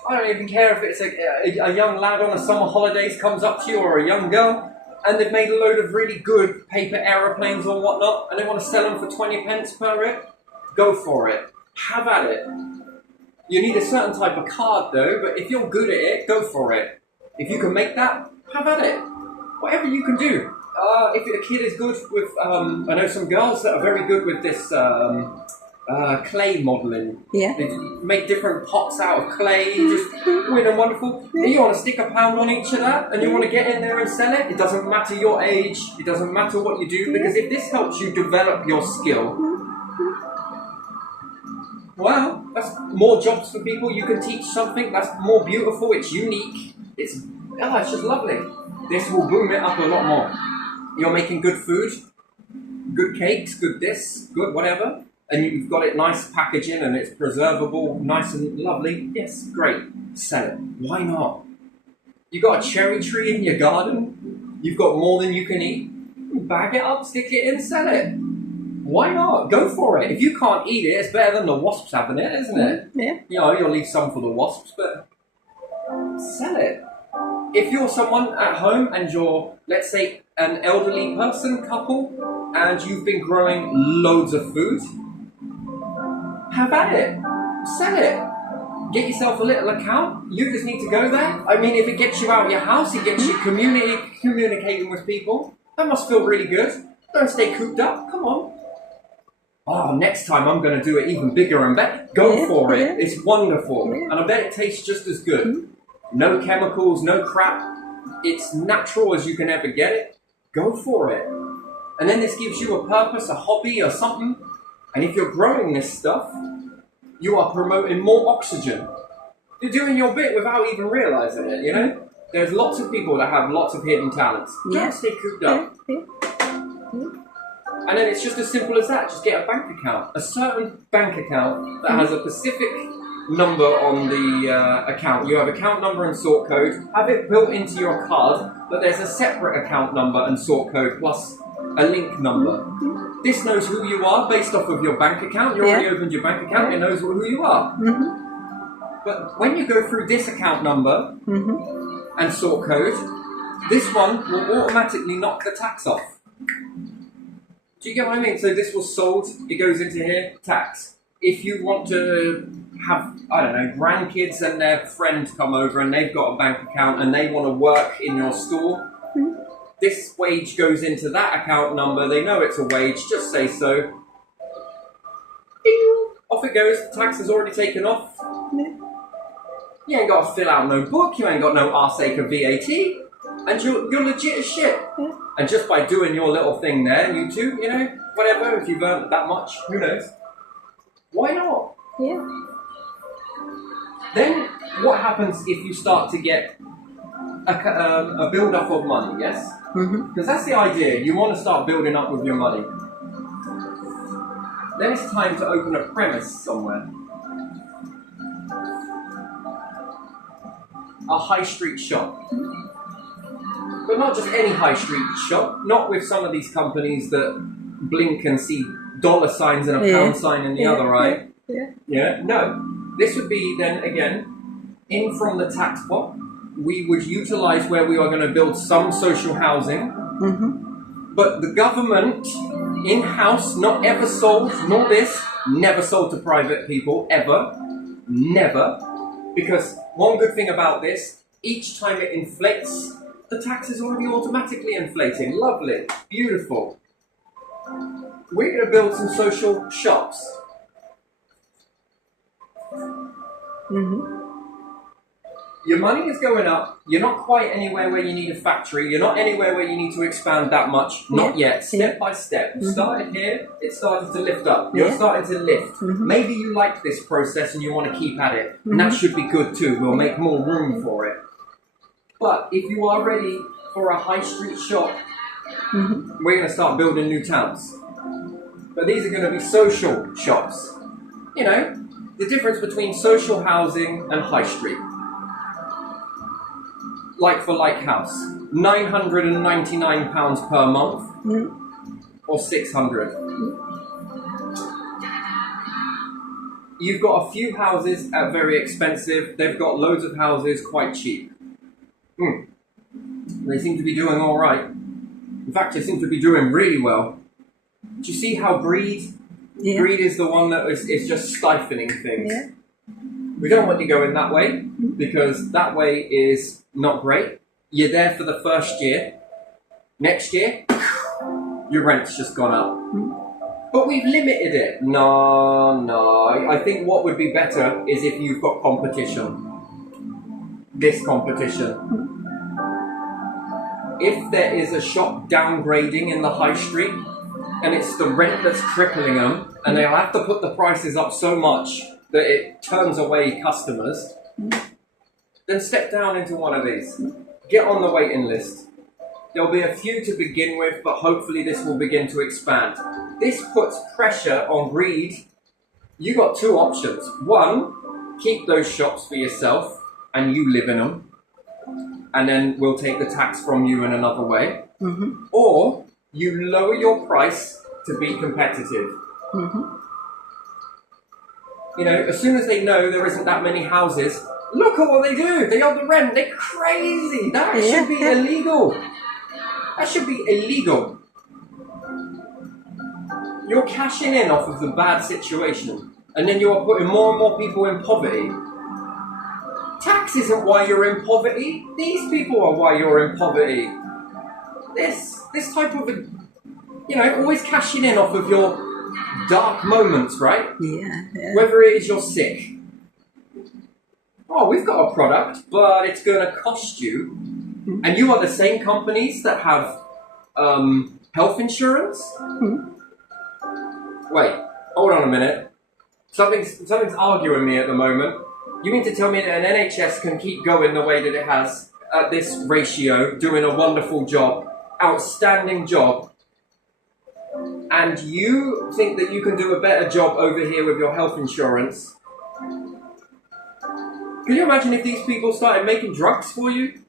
I don't even care if it's a young lad on a summer holidays comes up to you, or a young girl, and they've made a load of really good paper aeroplanes or whatnot, and they want to sell them for 20 pence per it. Go for it. Have at it. You need a certain type of card though, but if you're good at it, go for it. If you can make that, have at it. Whatever you can do. If a kid is good with, I know some girls that are very good with this clay modelling. Yeah. They make different pots out of clay, just weird and wonderful. If you want to stick £1 on each of that and you want to get in there and sell it, it doesn't matter your age, it doesn't matter what you do, because if this helps you develop your skill, well, that's more jobs for people. You can teach something that's more beautiful, it's unique, it's just lovely. This will boom it up a lot more. You're making good food, good cakes, good this, good whatever, and you've got it nice packaging and it's preservable, nice and lovely. Yes, great. Sell it. Why not? You got a cherry tree in your garden, you've got more than you can eat, bag it up, stick it in, sell it. Why not? Go for it. If you can't eat it, it's better than the wasps having it, isn't it? Yeah. You know, you'll leave some for the wasps, but sell it. If you're someone at home and you're, let's say, an elderly person, couple, and you've been growing loads of food, have at it. Sell it. Get yourself a little account. You just need to go there. I mean, if it gets you out of your house, it gets you communicating with people. That must feel really good. Don't stay cooped up. Come on. Oh, next time I'm going to do it even bigger and better. Go for it. It's wonderful. And I bet it tastes just as good. No chemicals, no crap. It's natural as you can ever get it. Go for it. And then this gives you a purpose, a hobby or something. And if you're growing this stuff, you are promoting more oxygen. You're doing your bit without even realizing it, you know? There's lots of people that have lots of hidden talents. Don't stay cooped up. And then it's just as simple as that. Just get a bank account. A certain bank account that has a specific number on the account. You have account number and sort code. Have it built into your card, but there's a separate account number and sort code plus a link number. This knows who you are based off of your bank account. You already opened your bank account. It knows who you are. But when you go through this account number and sort code, this one will automatically knock the tax off. Do you get what I mean? So this was sold, it goes into here, tax. If you want to have, I don't know, grandkids and their friend come over and they've got a bank account and they want to work in your store. This wage goes into that account number. They know it's a wage. Just say so. Ding! Off it goes. The tax is already taken off. You ain't got to fill out no book. You ain't got no arse of VAT. And you're legit as shit. And just by doing your little thing there, you two, you know, whatever, if you've earned that much, who knows? Why not? Yeah. Then what happens if you start to get a build-up of money, yes? Because that's the idea. You want to start building up with your money. Then it's time to open a premise somewhere. A high street shop. But not just any high street shop. Not with some of these companies that blink and see dollar signs and a pound sign in the other eye. Yeah. No. This would be then, again, in from the tax pot. We would utilize where we are going to build some social housing. But the government, in-house, not ever sold, nor this, never sold to private people, ever. Never. Because one good thing about this, each time it inflates, the tax is already automatically inflating. Lovely. Beautiful. We're going to build some social shops. Your money is going up. You're not quite anywhere where you need a factory. You're not anywhere where you need to expand that much. Not yet. Step by step. You started here. It started to lift up. You're starting to lift. Maybe you like this process and you want to keep at it. And that should be good too. We'll make more room for it. But if you are ready for a high street shop, we're going to start building new towns. But these are going to be social shops. You know, the difference between social housing and high street. Like for like house, £999 per month, or £600. You've got a few houses at very expensive. They've got loads of houses quite cheap. They seem to be doing all right. In fact, they seem to be doing really well. Do you see how greed? Greed is the one that is just stifling things. We don't want you going that way, because that way is not great. You're there for the first year. Next year, your rent's just gone up. But we've limited it. No. I think what would be better is if you've got competition. This competition. If there is a shop downgrading in the high street, and it's the rent that's crippling them, and they'll have to put the prices up so much that it turns away customers, then step down into one of these. Get on the waiting list. There'll be a few to begin with, but hopefully this will begin to expand. This puts pressure on greed. You got two options. One, keep those shops for yourself and you live in them, and then we'll take the tax from you in another way. Or you lower your price to be competitive. You know, as soon as they know there isn't that many houses, look at what they do. They up the rent. They're crazy. That should be illegal. That should be illegal. You're cashing in off of the bad situation, and then you are putting more and more people in poverty. Tax isn't why you're in poverty. These people are why you're in poverty. This type of, you know, always cashing in off of your dark moments, right? Whether it is you're sick. Oh, we've got a product, but it's going to cost you. And you are the same companies that have health insurance? Wait, hold on a minute. Something's arguing me at the moment. You mean to tell me that an NHS can keep going the way that it has at this ratio, doing a wonderful job, outstanding job, and you think that you can do a better job over here with your health insurance? Can you imagine if these people started making drugs for you?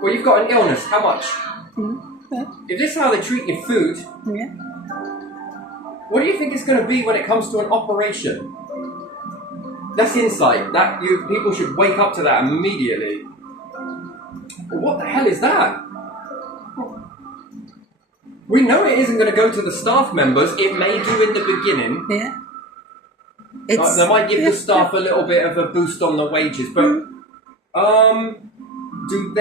Well, you've got an illness, how much? If this is how they treat your food, what do you think it's going to be when it comes to an operation? That's insight. People should wake up to that immediately. What the hell is that? We know it isn't going to go to the staff members. It may do in the beginning. It's They might give the staff a little bit of a boost on the wages, but do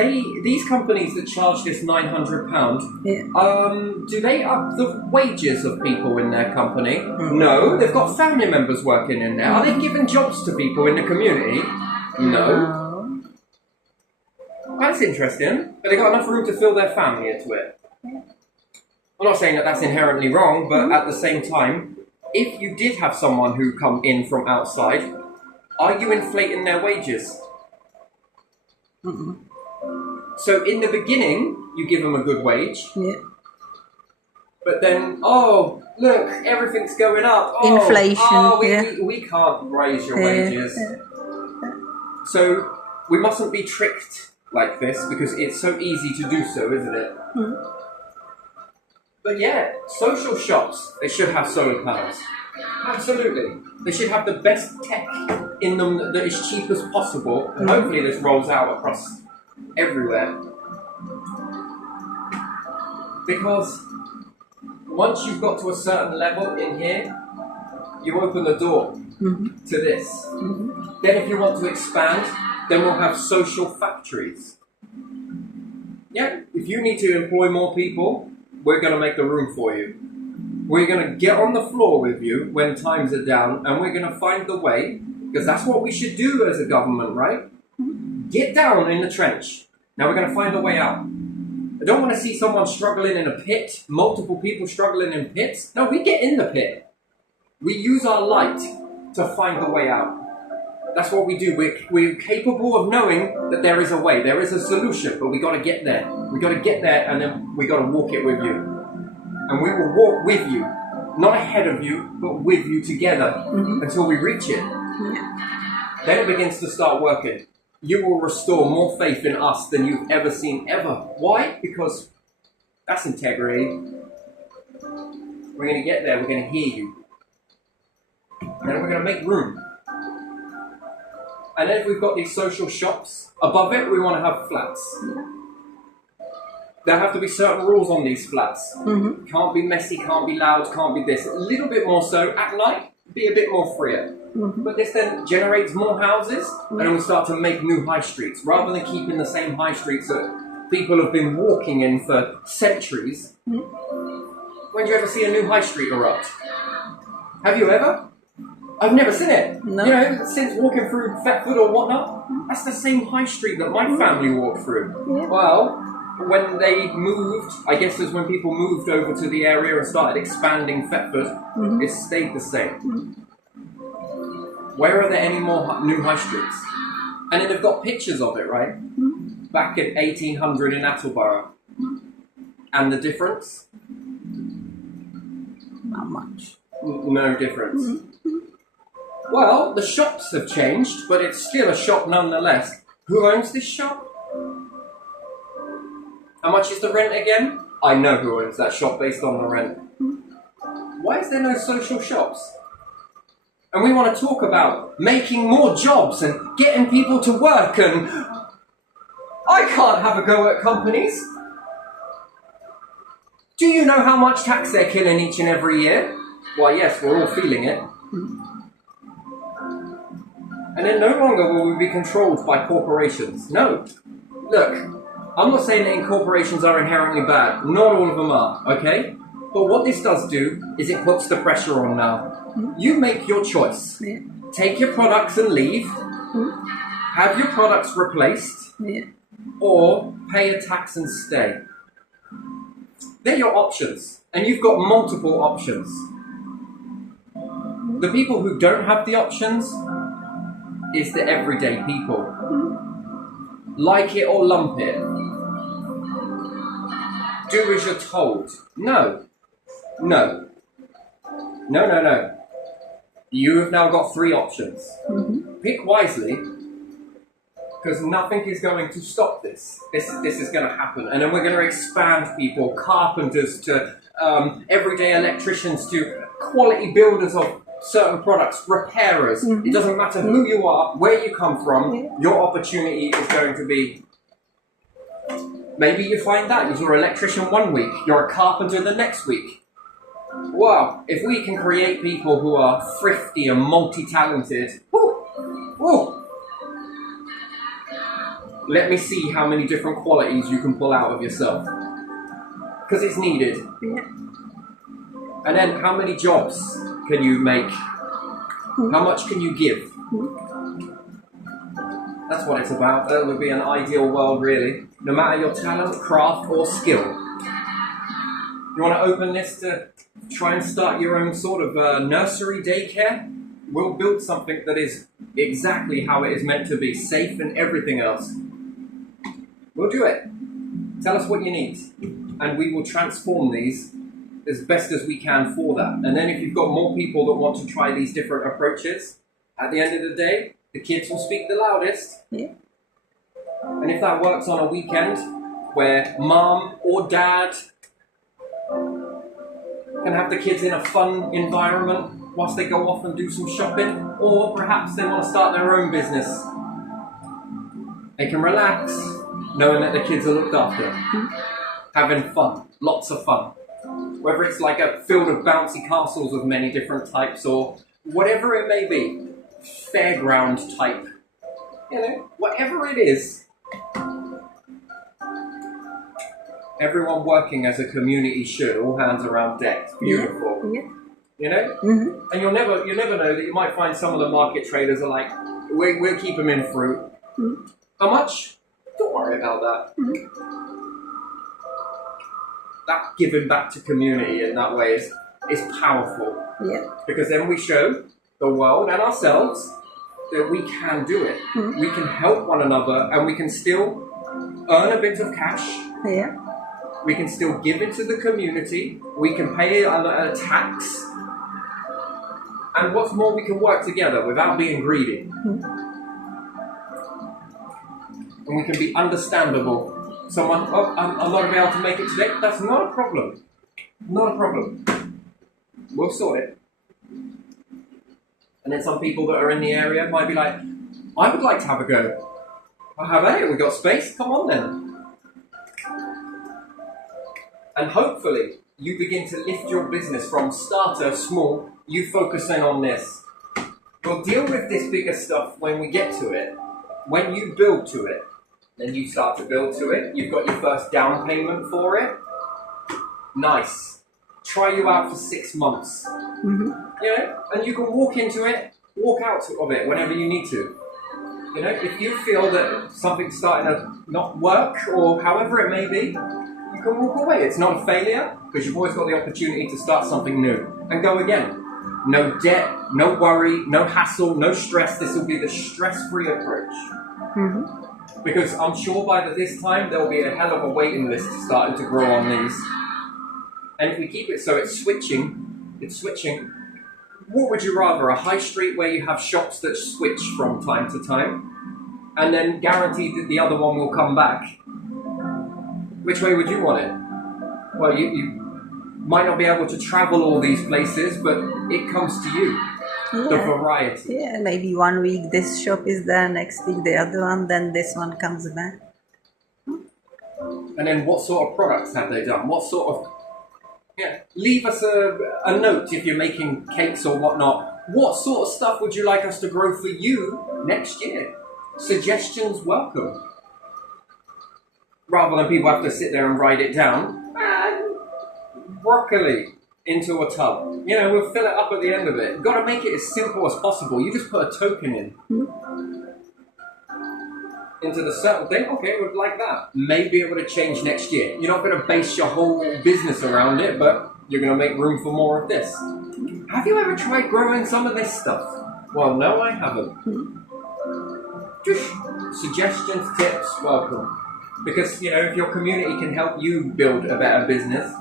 these companies that charge this £900? Do they up the wages of people in their company? No, they've got family members working in there. Are they giving jobs to people in the community? No. That's interesting, but they got enough room to fill their family into it. I'm not saying that that's inherently wrong, but at the same time, if you did have someone who come in from outside, are you inflating their wages? So in the beginning, you give them a good wage, but then, oh, look, everything's going up. Oh, Inflation, we can't raise your wages. So we mustn't be tricked like this, because it's so easy to do so, isn't it? But yeah, social shops, they should have solar panels. Absolutely. They should have the best tech in them that is cheap as possible. And hopefully this rolls out across everywhere. Because once you've got to a certain level in here, you open the door to this. Then if you want to expand, then we'll have social factories. Yeah, if you need to employ more people, we're going to make the room for you. We're going to get on the floor with you when times are down, and we're going to find the way, because that's what we should do as a government, right? Get down in the trench. Now we're going to find a way out. I don't want to see someone struggling in a pit, multiple people struggling in pits. No, we get in the pit. We use our light to find the way out. That's what we do. We're capable of knowing that there is a way, there is a solution, but we got to get there. We got to get there, and then we got to walk it with you. And we will walk with you, not ahead of you, but with you together until we reach it. Then it begins to start working. You will restore more faith in us than you've ever seen ever. Why? Because that's integrity. We're going to get there. We're going to hear you. And then we're going to make room. And then if we've got these social shops, above it we want to have flats. There have to be certain rules on these flats. Can't be messy, can't be loud, can't be this. A little bit more so at night, be a bit more freer. But this then generates more houses, and then we start to make new high streets. Rather than keeping the same high streets that people have been walking in for centuries. When do you ever see a new high street erupt? Have you ever? I've never seen it. No. You know, since walking through Thetford or whatnot, that's the same high street that my family walked through. Well, when they moved, I guess it's when people moved over to the area and started expanding Thetford, it stayed the same. Where are there any more new high streets? And then they've got pictures of it, right? Back in 1800 in Attleborough. And the difference? Not much. No difference. Well, the shops have changed, but it's still a shop nonetheless. Who owns this shop? How much is the rent again? I know who owns that shop based on the rent. Why is there no social shops? And we want to talk about making more jobs and getting people to work, and I can't have a go at companies. Do you know how much tax they're killing each and every year? Why, yes, we're all feeling it. And then no longer will we be controlled by corporations. No. Look, I'm not saying that corporations are inherently bad. Not all of them are, okay? But what this does do is it puts the pressure on now. You make your choice. Take your products and leave. Have your products replaced. Or pay a tax and stay. They're your options. And you've got multiple options. The people who don't have the options is the everyday people. Like it or lump it. Do as you're told. No. No. No, no, no. You have now got 3 options. Pick wisely, because nothing is going to stop this. This is going to happen. And then we're going to expand people, carpenters to everyday electricians to quality builders of certain products, repairers. It doesn't matter who you are, where you come from, your opportunity is going to be... Maybe you find that you're an electrician one week, you're a carpenter the next week. Wow, if we can create people who are thrifty and multi-talented, let me see how many different qualities you can pull out of yourself. Because it's needed. Yeah. And then how many jobs can you make? How much can you give? That's what it's about. That would be an ideal world, really. No matter your talent, craft, or skill. You want to open this to try and start your own sort of nursery daycare? We'll build something that is exactly how it is meant to be, safe and everything else. We'll do it. Tell us what you need, and we will transform these as best as we can for that. And then if you've got more people that want to try these different approaches, at the end of the day, the kids will speak the loudest. Yeah. And if that works on a weekend where mom or dad can have the kids in a fun environment whilst they go off and do some shopping, or perhaps they want to start their own business, they can relax knowing that the kids are looked after, having fun, lots of fun. Whether it's like a field of bouncy castles of many different types, or whatever it may be, fairground type, you know, whatever it is. Everyone working as a community should, all hands around deck. Beautiful. Yeah. You know? Mm-hmm. And you'll never know that you might find some of the market traders are like, we'll keep them in fruit. Mm-hmm. How much? Don't worry about that. Mm-hmm. That giving back to community in that way is powerful. Yeah. Because then we show the world and ourselves that we can do it. Mm-hmm. We can help one another, and we can still earn a bit of cash. Yeah. We can still give it to the community. We can pay a tax. And what's more, we can work together without being greedy. Mm-hmm. And we can be understandable. Someone, I'm not going to be able to make it today. That's not a problem. Not a problem. We'll sort it. And then some people that are in the area might be like, I would like to have a go. Well, have they? We've got space? Come on then. And hopefully, you begin to lift your business from starter, small, you focus in on this. We'll deal with this bigger stuff when we get to it. When you build to it, then you start to build to it. You've got your first down payment for it. Nice. Try you out for 6 months. Mm-hmm. You know, and you can walk into it, walk out of it whenever you need to. You know, if you feel that something's starting to not work, or however it may be, you can walk away. It's not a failure, because you've always got the opportunity to start something new and go again. No debt, no worry, no hassle, no stress. This will be the stress-free approach. Mm-hmm. Because I'm sure by this time there will be a hell of a waiting list starting to grow on these. And if we keep it so it's switching, what would you rather? A high street where you have shops that switch from time to time, and then guaranteed that the other one will come back? Which way would you want it? Well, you might not be able to travel all these places, but it comes to you. Yeah. The variety. Yeah, maybe 1 week this shop is there, next week the other one, then this one comes back. And then what sort of products have they done? What sort of... Yeah, leave us a note if you're making cakes or whatnot. What sort of stuff would you like us to grow for you next year? Suggestions welcome. Rather than people have to sit there and write it down. Broccoli into a tub. You know, we'll fill it up at the end of it. You've got to make it as simple as possible. You just put a token in. Into the certain thing, okay, we'd like that. Maybe it would have changed next year. You're not going to base your whole business around it, but you're going to make room for more of this. Have you ever tried growing some of this stuff? Well, no, I haven't. Just suggestions, tips, welcome. Because, you know, if your community can help you build a better business,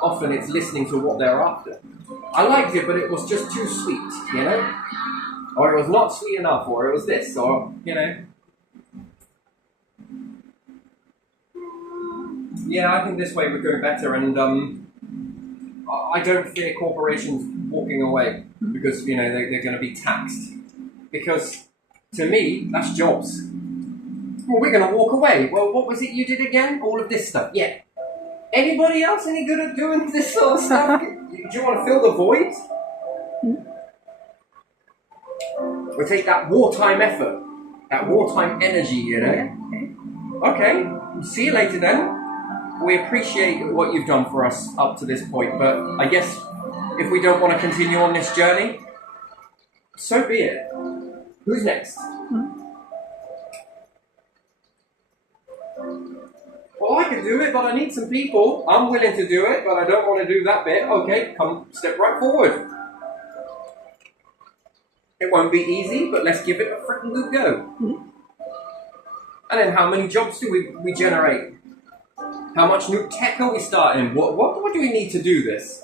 often it's listening to what they're after. I liked it, but it was just too sweet, you know? Or it was not sweet enough, or it was this, or, you know. Yeah, I think this way would go better, and I don't fear corporations walking away because, you know, they're going to be taxed. Because, to me, that's jobs. Well, we're going to walk away. Well, what was it you did again? All of this stuff. Yeah. Anybody else any good at doing this sort of stuff? you want to fill the void? We'll take that wartime effort, that wartime energy, you know? Yeah. Okay, see you later then. We appreciate what you've done for us up to this point, but I guess if we don't want to continue on this journey, so be it. Who's next? Well, I can do it, but I need some people. I'm willing to do it, but I don't want to do that bit. Okay, come, step right forward. It won't be easy, but let's give it a freaking good go. And then how many jobs do we generate? How much new tech are we starting? What do we need to do this?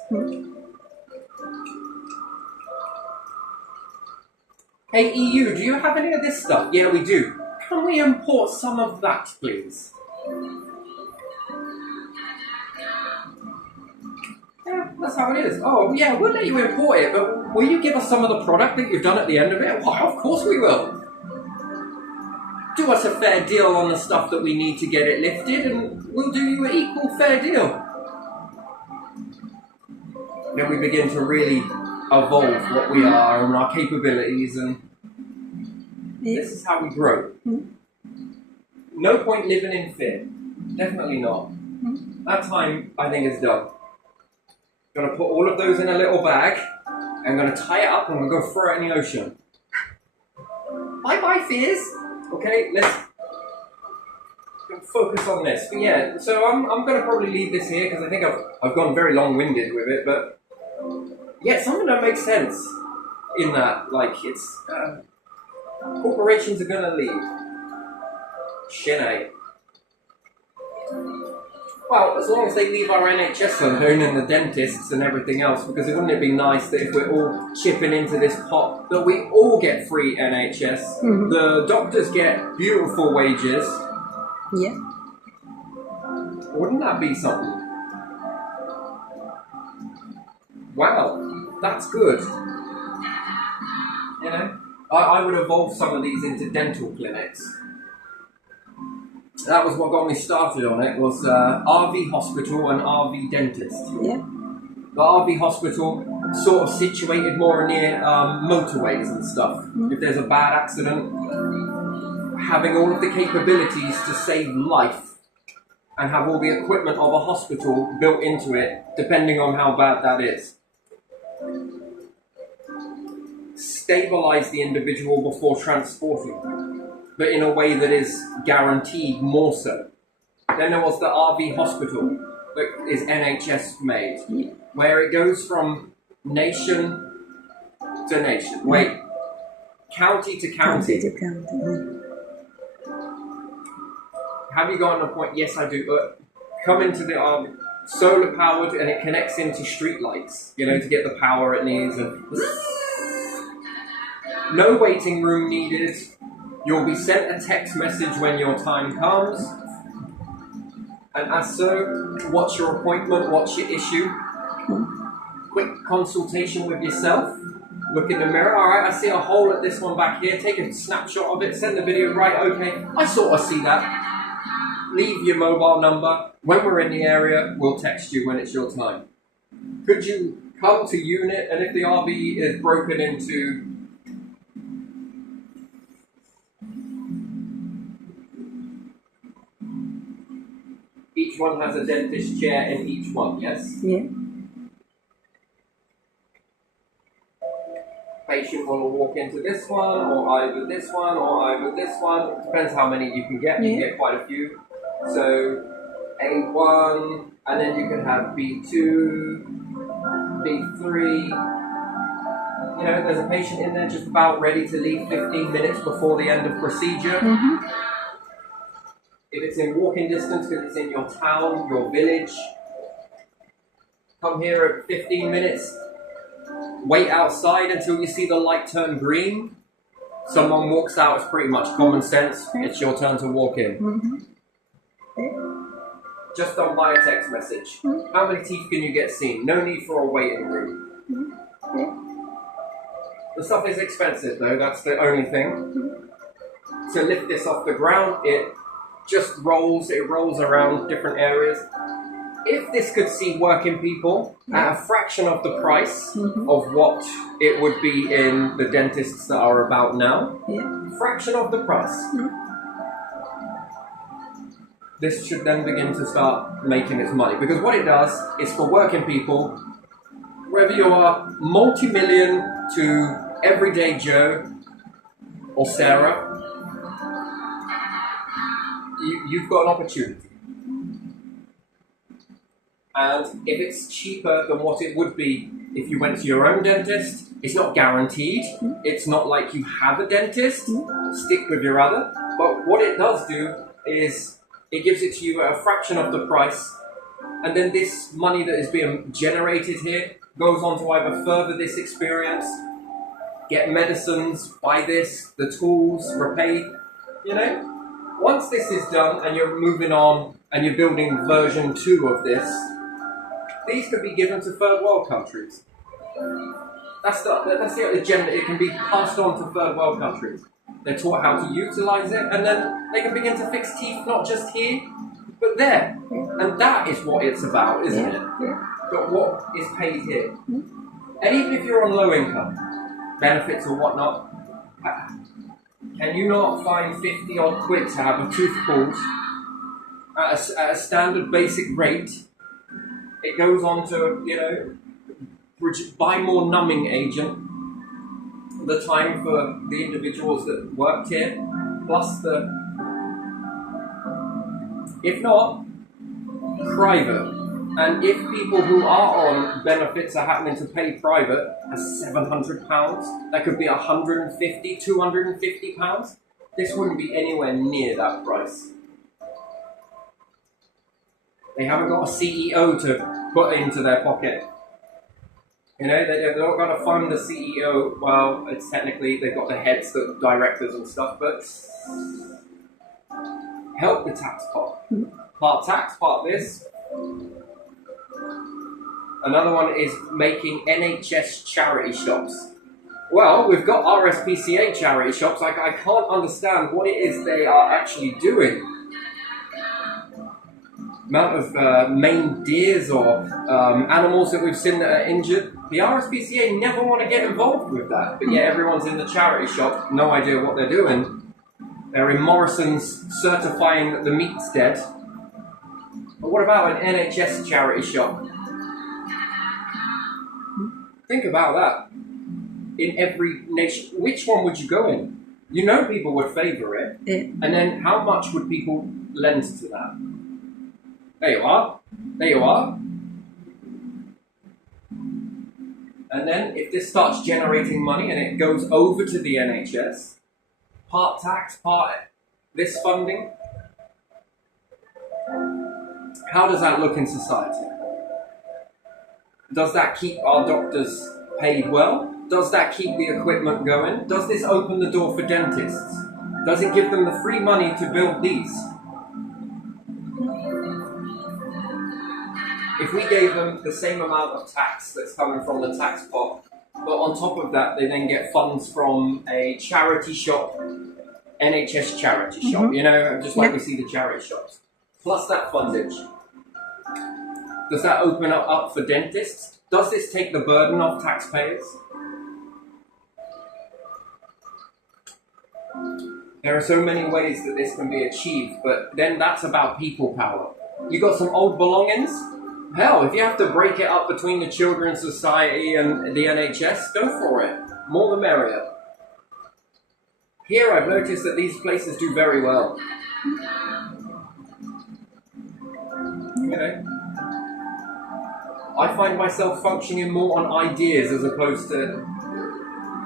Hey EU, do you have any of this stuff? Yeah, we do. Can we import some of that, please? Yeah, that's how it is. Oh, yeah, we'll let you import it, but will you give us some of the product that you've done at the end of it? Why, of course we will. Do us a fair deal on the stuff that we need to get it lifted, and we'll do you an equal fair deal. Then we begin to really evolve what we are and our capabilities, and this is how we grow. No point living in fear. Definitely not. That time, I think, is done. I'm going to put all of those in a little bag. I'm going to tie it up and we're going to throw it in the ocean. Bye-bye, fears. Okay, let's focus on this. But yeah, so I'm going to probably leave this here because I think I've gone very long-winded with it. But yeah, something that makes sense in that. Like, it's... corporations are going to leave. Shinay. Well, as long as they leave our NHS alone and the dentists and everything else, because wouldn't it be nice that if we're all chipping into this pot, that we all get free NHS, the doctors get beautiful wages. Yeah. Wouldn't that be something? Wow, that's good. You know, I would evolve some of these into dental clinics. That was what got me started on it, was RV hospital and RV dentist. Yeah. The RV hospital sort of situated more near motorways and stuff. If there's a bad accident, having all of the capabilities to save life and have all the equipment of a hospital built into it, depending on how bad that is. Stabilize the individual before transporting, but in a way that is guaranteed more so. Then there was the RV hospital that is NHS made, where it goes from nation to nation. Wait, county to county. County to county. Have you gotten a point? Yes, I do. But come into the solar powered, and it connects into street lights, you know, to get the power it needs. And no waiting room needed. You'll be sent a text message when your time comes. And as so, what's your appointment? What's your issue? Quick consultation with yourself. Look in the mirror. All right, I see a hole at this one back here. Take a snapshot of it. Send the video. Right, okay. I sort of see that. Leave your mobile number. When we're in the area, we'll text you when it's your time. Could you come to unit, and if the RV is broken into... Each one has a dentist chair in each one, yes? Yeah. Patient will walk into this one, or either this one, or either this one. It depends how many you can get. You can get quite a few. So, A1, and then you can have B2, B3. You know, there's a patient in there just about ready to leave 15 minutes before the end of procedure. If it's in walking distance, because it's in your town, your village, come here at 15 minutes, wait outside until you see the light turn green. Someone walks out, it's pretty much common sense. It's your turn to walk in. Just done by a text message. How many teeth can you get seen? No need for a waiting room. The stuff is expensive though, that's the only thing. To lift this off the ground, it just rolls, it rolls around different areas. if this could see working people at a fraction of the price Mhm. of what it would be in the dentists that are about now, Yeah. fraction of the price, this should then begin to start making its money. Because what it does is for working people, whether you are multi-million to everyday Joe or Sarah, you've got an opportunity. And if it's cheaper than what it would be if you went to your own dentist, it's not guaranteed. It's not like you have a dentist. Stick with your other. But what it does do is it gives it to you at a fraction of the price. And then this money that is being generated here goes on to either further this experience, get medicines, buy this, the tools, repay, you know? Once this is done and you're moving on and you're building version 2 of this, these could be given to third world countries. That's the agenda. It can be passed on to third world countries. They're taught how to utilize it, and then they can begin to fix teeth not just here, but there. And that is what it's about, isn't it? Yeah. But what is paid here. And even if you're on low income, benefits or whatnot, can you not find 50 odd quid to have a tooth pulled at a standard basic rate? It goes on to, you know, buy more numbing agent, the time for the individuals that worked here, plus the, if not, private. And if people who are on benefits are happening to pay private at £700, that could be £150, £250. This wouldn't be anywhere near that price. They haven't got a CEO to put into their pocket. You know, they're not going to fund the CEO. Well, it's technically, they've got the heads, the directors and stuff, but help the tax pot. Part tax, part this. Another one is making NHS charity shops. Well, we've got RSPCA charity shops. I can't understand what it is they are actually doing. Amount of maimed deers or animals that we've seen that are injured. The RSPCA never want to get involved with that, but yet everyone's in the charity shop, no idea what they're doing. They're in Morrison's certifying that the meat's dead. But what about an NHS charity shop? Think about that. In every nation, which one would you go in? You know people would favour it. Yeah. And then how much would people lend to that? There you are. There you are. And then if this starts generating money and it goes over to the NHS, part tax, part this funding, how does that look in society? Does that keep our doctors paid well? Does that keep the equipment going? Does this open the door for dentists? Does it give them the free money to build these? If we gave them the same amount of tax that's coming from the tax pot, but on top of that they then get funds from a charity shop, NHS charity shop, you know, just like we see the charity shops, plus that fundage, does that open up for dentists? Does this take the burden off taxpayers? There are so many ways that this can be achieved, but then that's about people power. You got some old belongings? Hell, if you have to break it up between the Children's Society and the NHS, go for it. More the merrier. Here I've noticed that these places do very well. You know, I find myself functioning more on ideas as opposed to,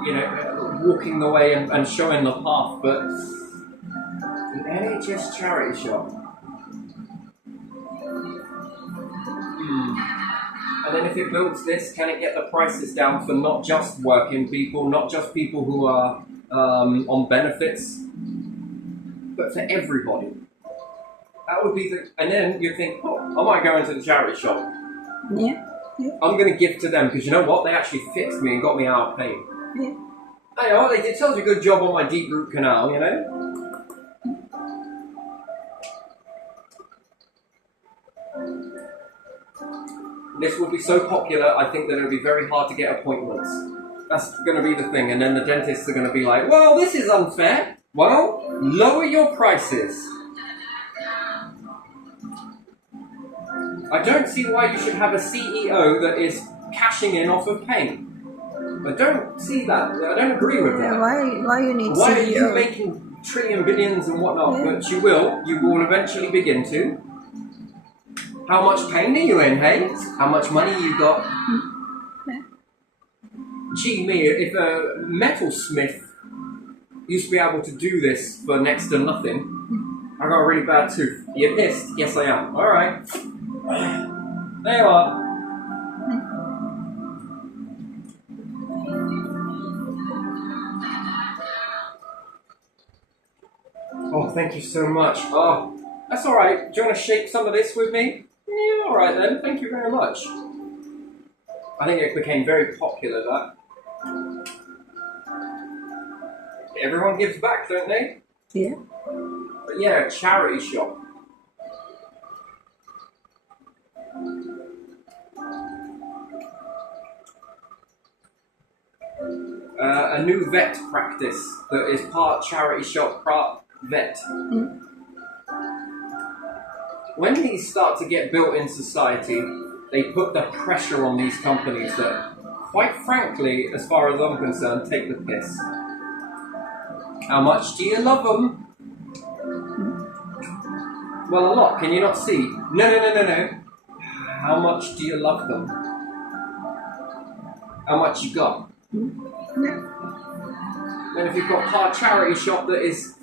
you know, walking the way and showing the path, but an NHS charity shop. And then if it builds this, can it get the prices down for not just working people, not just people who are on benefits, but for everybody? That would be the... And then you think, oh, I might go into the charity shop. Yeah. I'm going to give to them because you know what? They actually fixed me and got me out of pain. Yeah. I know, they did such a good job on my deep root canal, you know? This will be so popular, I think that it'll be very hard to get appointments. That's going to be the thing. And then the dentists are going to be like, well, this is unfair. Well, lower your prices. I don't see why you should have a CEO that is cashing in off of pain. I don't see that. I don't agree with that. Why you need Why CEO? are you making trillion billions and whatnot? Yeah. But you will eventually begin to. How much pain are you in, hey? How much money you got? Yeah. Gee me, if a metalsmith used to be able to do this for next to nothing, I got a really bad tooth. You're pissed? Yes, I am. Alright. There you are. Oh, thank you so much. Oh, that's alright. Do you want to shake some of this with me? Yeah, alright then. Thank you very much. I think it became very popular, that. Everyone gives back, don't they? Yeah. But yeah, a charity shop. A new vet practice that is part charity shop, part vet. Mm. When these start to get built in society, they put the pressure on these companies that, quite frankly, as far as I'm concerned, take the piss. How much do you love them? Well, a lot. Can you not see? No. How much do you love them? How much you got? Yeah. And if you've got part charity shop that is,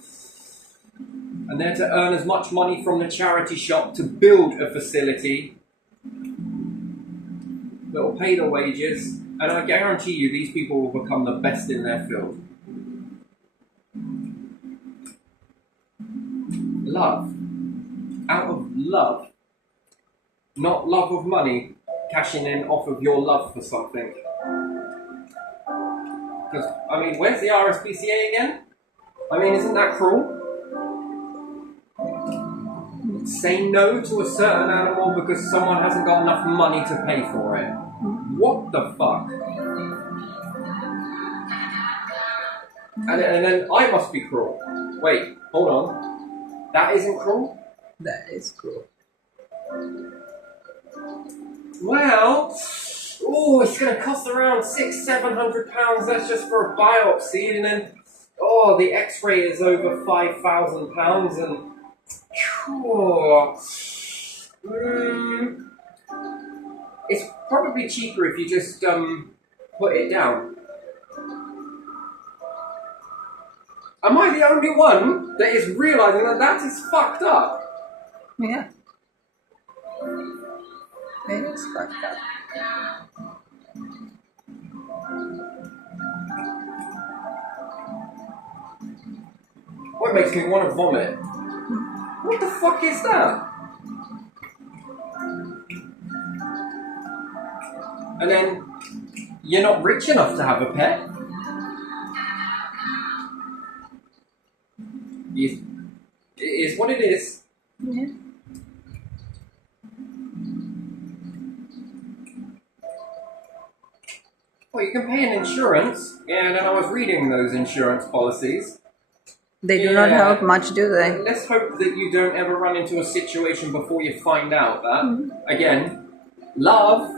and they're to earn as much money from the charity shop to build a facility that will pay the wages, and I guarantee you these people will become the best in their field. Love. Out of love. Not love of money, cashing in off of your love for something. Because, I mean, where's the RSPCA again? I mean, isn't that cruel? Say no to a certain animal because someone hasn't got enough money to pay for it. What the fuck? And then I must be cruel. Wait, hold on. That isn't cruel? That is cruel. Well, oh, it's going to cost around £600-700. That's just for a biopsy, and then the X-ray is over £5,000, and it's probably cheaper if you just put it down. Am I the only one that is realizing that is fucked up? Yeah. It is fucked up. What makes me want to vomit? What the fuck is that? And then you're not rich enough to have a pet. It is what it is. Yeah. Well, you can pay an insurance, and then I was reading those insurance policies. They do not Yeah. help much, do they? Let's hope that you don't ever run into a situation before you find out that. Again, love,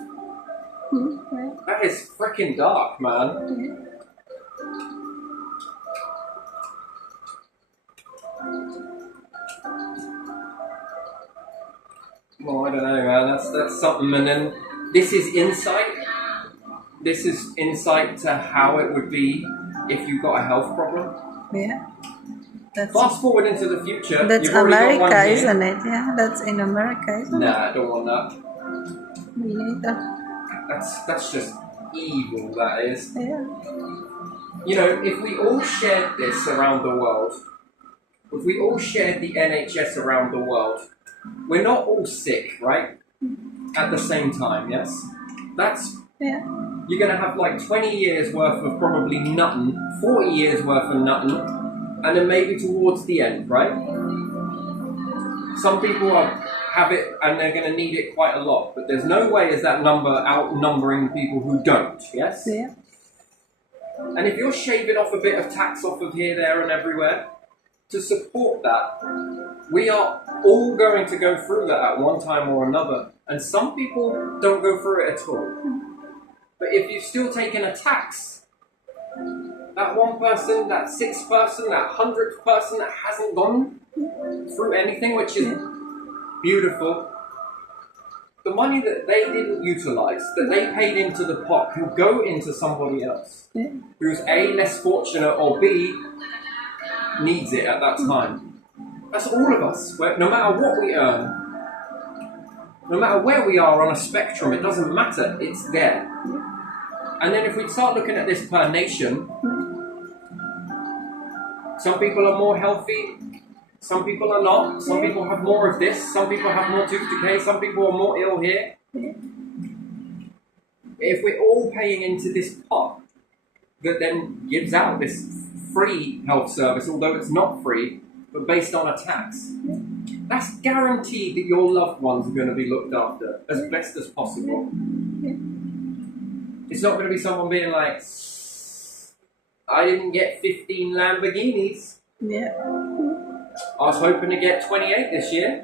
Yeah. that is freaking dark, man. Yeah. Well, I don't know, man. That's something. And then this is insight. This is insight to how it would be if you got a health problem. Yeah. Fast forward into the future. That's you've already got one America, here. isn't it? Yeah, that's in America, isn't it? Nah, I don't want that. Me neither. That's just evil. That is. Yeah. You know, if we all shared this around the world, if we all shared the NHS around the world, we're not all sick, right? At the same time, yes? Yeah. You're going to have like 20 years worth of probably nothing, 40 years worth of nothing, and then maybe towards the end, right? Some people are have it and they're going to need it quite a lot. But there's no way is that number outnumbering people who don't, yes? Yeah. And if you're shaving off a bit of tax off of here, there and everywhere, to support that, we are all going to go through that at one time or another. And some people don't go through it at all. But if you've still taken a tax, that one person, that sixth person, that 100th person that hasn't gone through anything, which is beautiful, the money that they didn't utilize, that they paid into the pot, can go into somebody else who's A, less fortunate, or B, needs it at that time. That's all of us. No matter what we earn, no matter where we are on a spectrum, it doesn't matter, it's there. And then if we start looking at this per nation, some people are more healthy, some people are not, some people have more of this, some people have more tooth decay, some people are more ill here. If we're all paying into this pot that then gives out this free health service, although it's not free, but based on a tax, that's guaranteed that your loved ones are going to be looked after as best as possible. It's not going to be someone being like, I didn't get 15 Lamborghinis. Yeah. I was hoping to get 28 this year.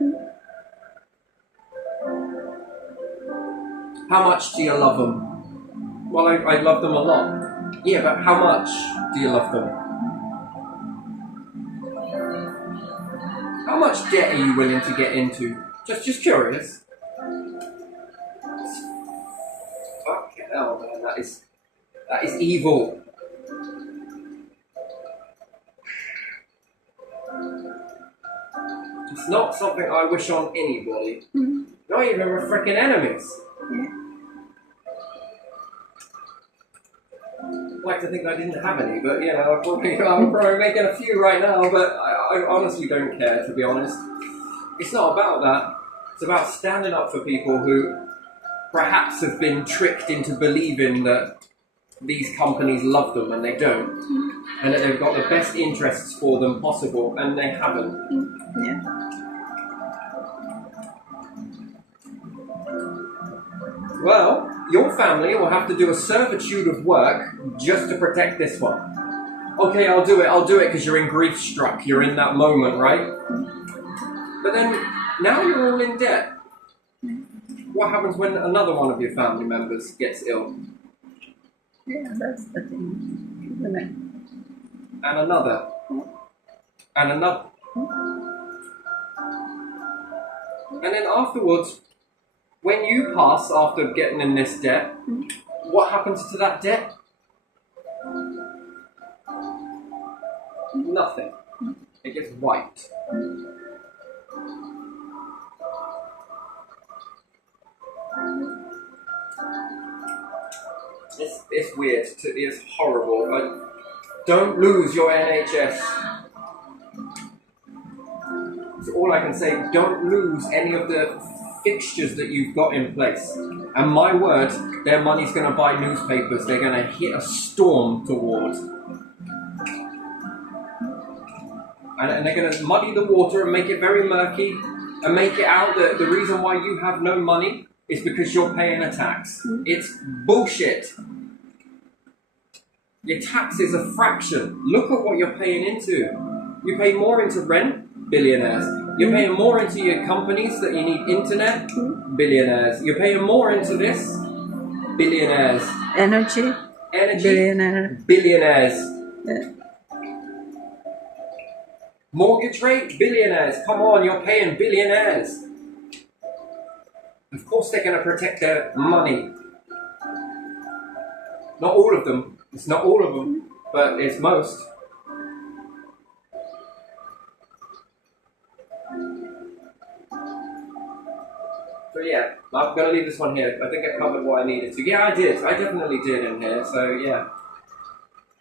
How much do you love them? Well, I love them a lot. Yeah, but how much do you love them? How much debt are you willing to get into? Just curious. Fucking hell, man, that is evil. It's not something I wish on anybody. Not even my freaking enemies. I'd like to think I didn't have any, but you know, I'm probably making a few right now, but I honestly don't care, to be honest. It's not about that. It's about standing up for people who perhaps have been tricked into believing that these companies love them and they don't, and that they've got the best interests for them possible, and they haven't. Yeah. Well, your family will have to do a servitude of work just to protect this one. Okay, I'll do it because you're in grief struck, you're in that moment, right? But then, now you're all in debt. What happens when another one of your family members gets ill? Yeah, that's the thing, isn't it? And another. And another. And then afterwards, when you pass after getting in this debt, what happens to that debt? Nothing. It gets wiped. It's weird. It's horrible. Don't lose your NHS. That's all I can say. Don't lose any of the fixtures that you've got in place. And my word, their money's going to buy newspapers. They're going to hit a storm towards. And they're going to muddy the water and make it very murky and make it out that the reason why you have no money is because you're paying a tax. It's bullshit. Your tax is a fraction. Look at what you're paying into. You pay more into rent, billionaires. You're paying more into your companies that you need internet, billionaires. You're paying more into this, billionaires. Energy, billionaire. Billionaires. Yeah. Mortgage rate, billionaires. Come on, you're paying billionaires. Of course they're going to protect their money. Not all of them. It's not all of them, but it's most. So yeah, I'm going to leave this one here. I think I covered what I needed to. Yeah, I did. I definitely did in here. So yeah.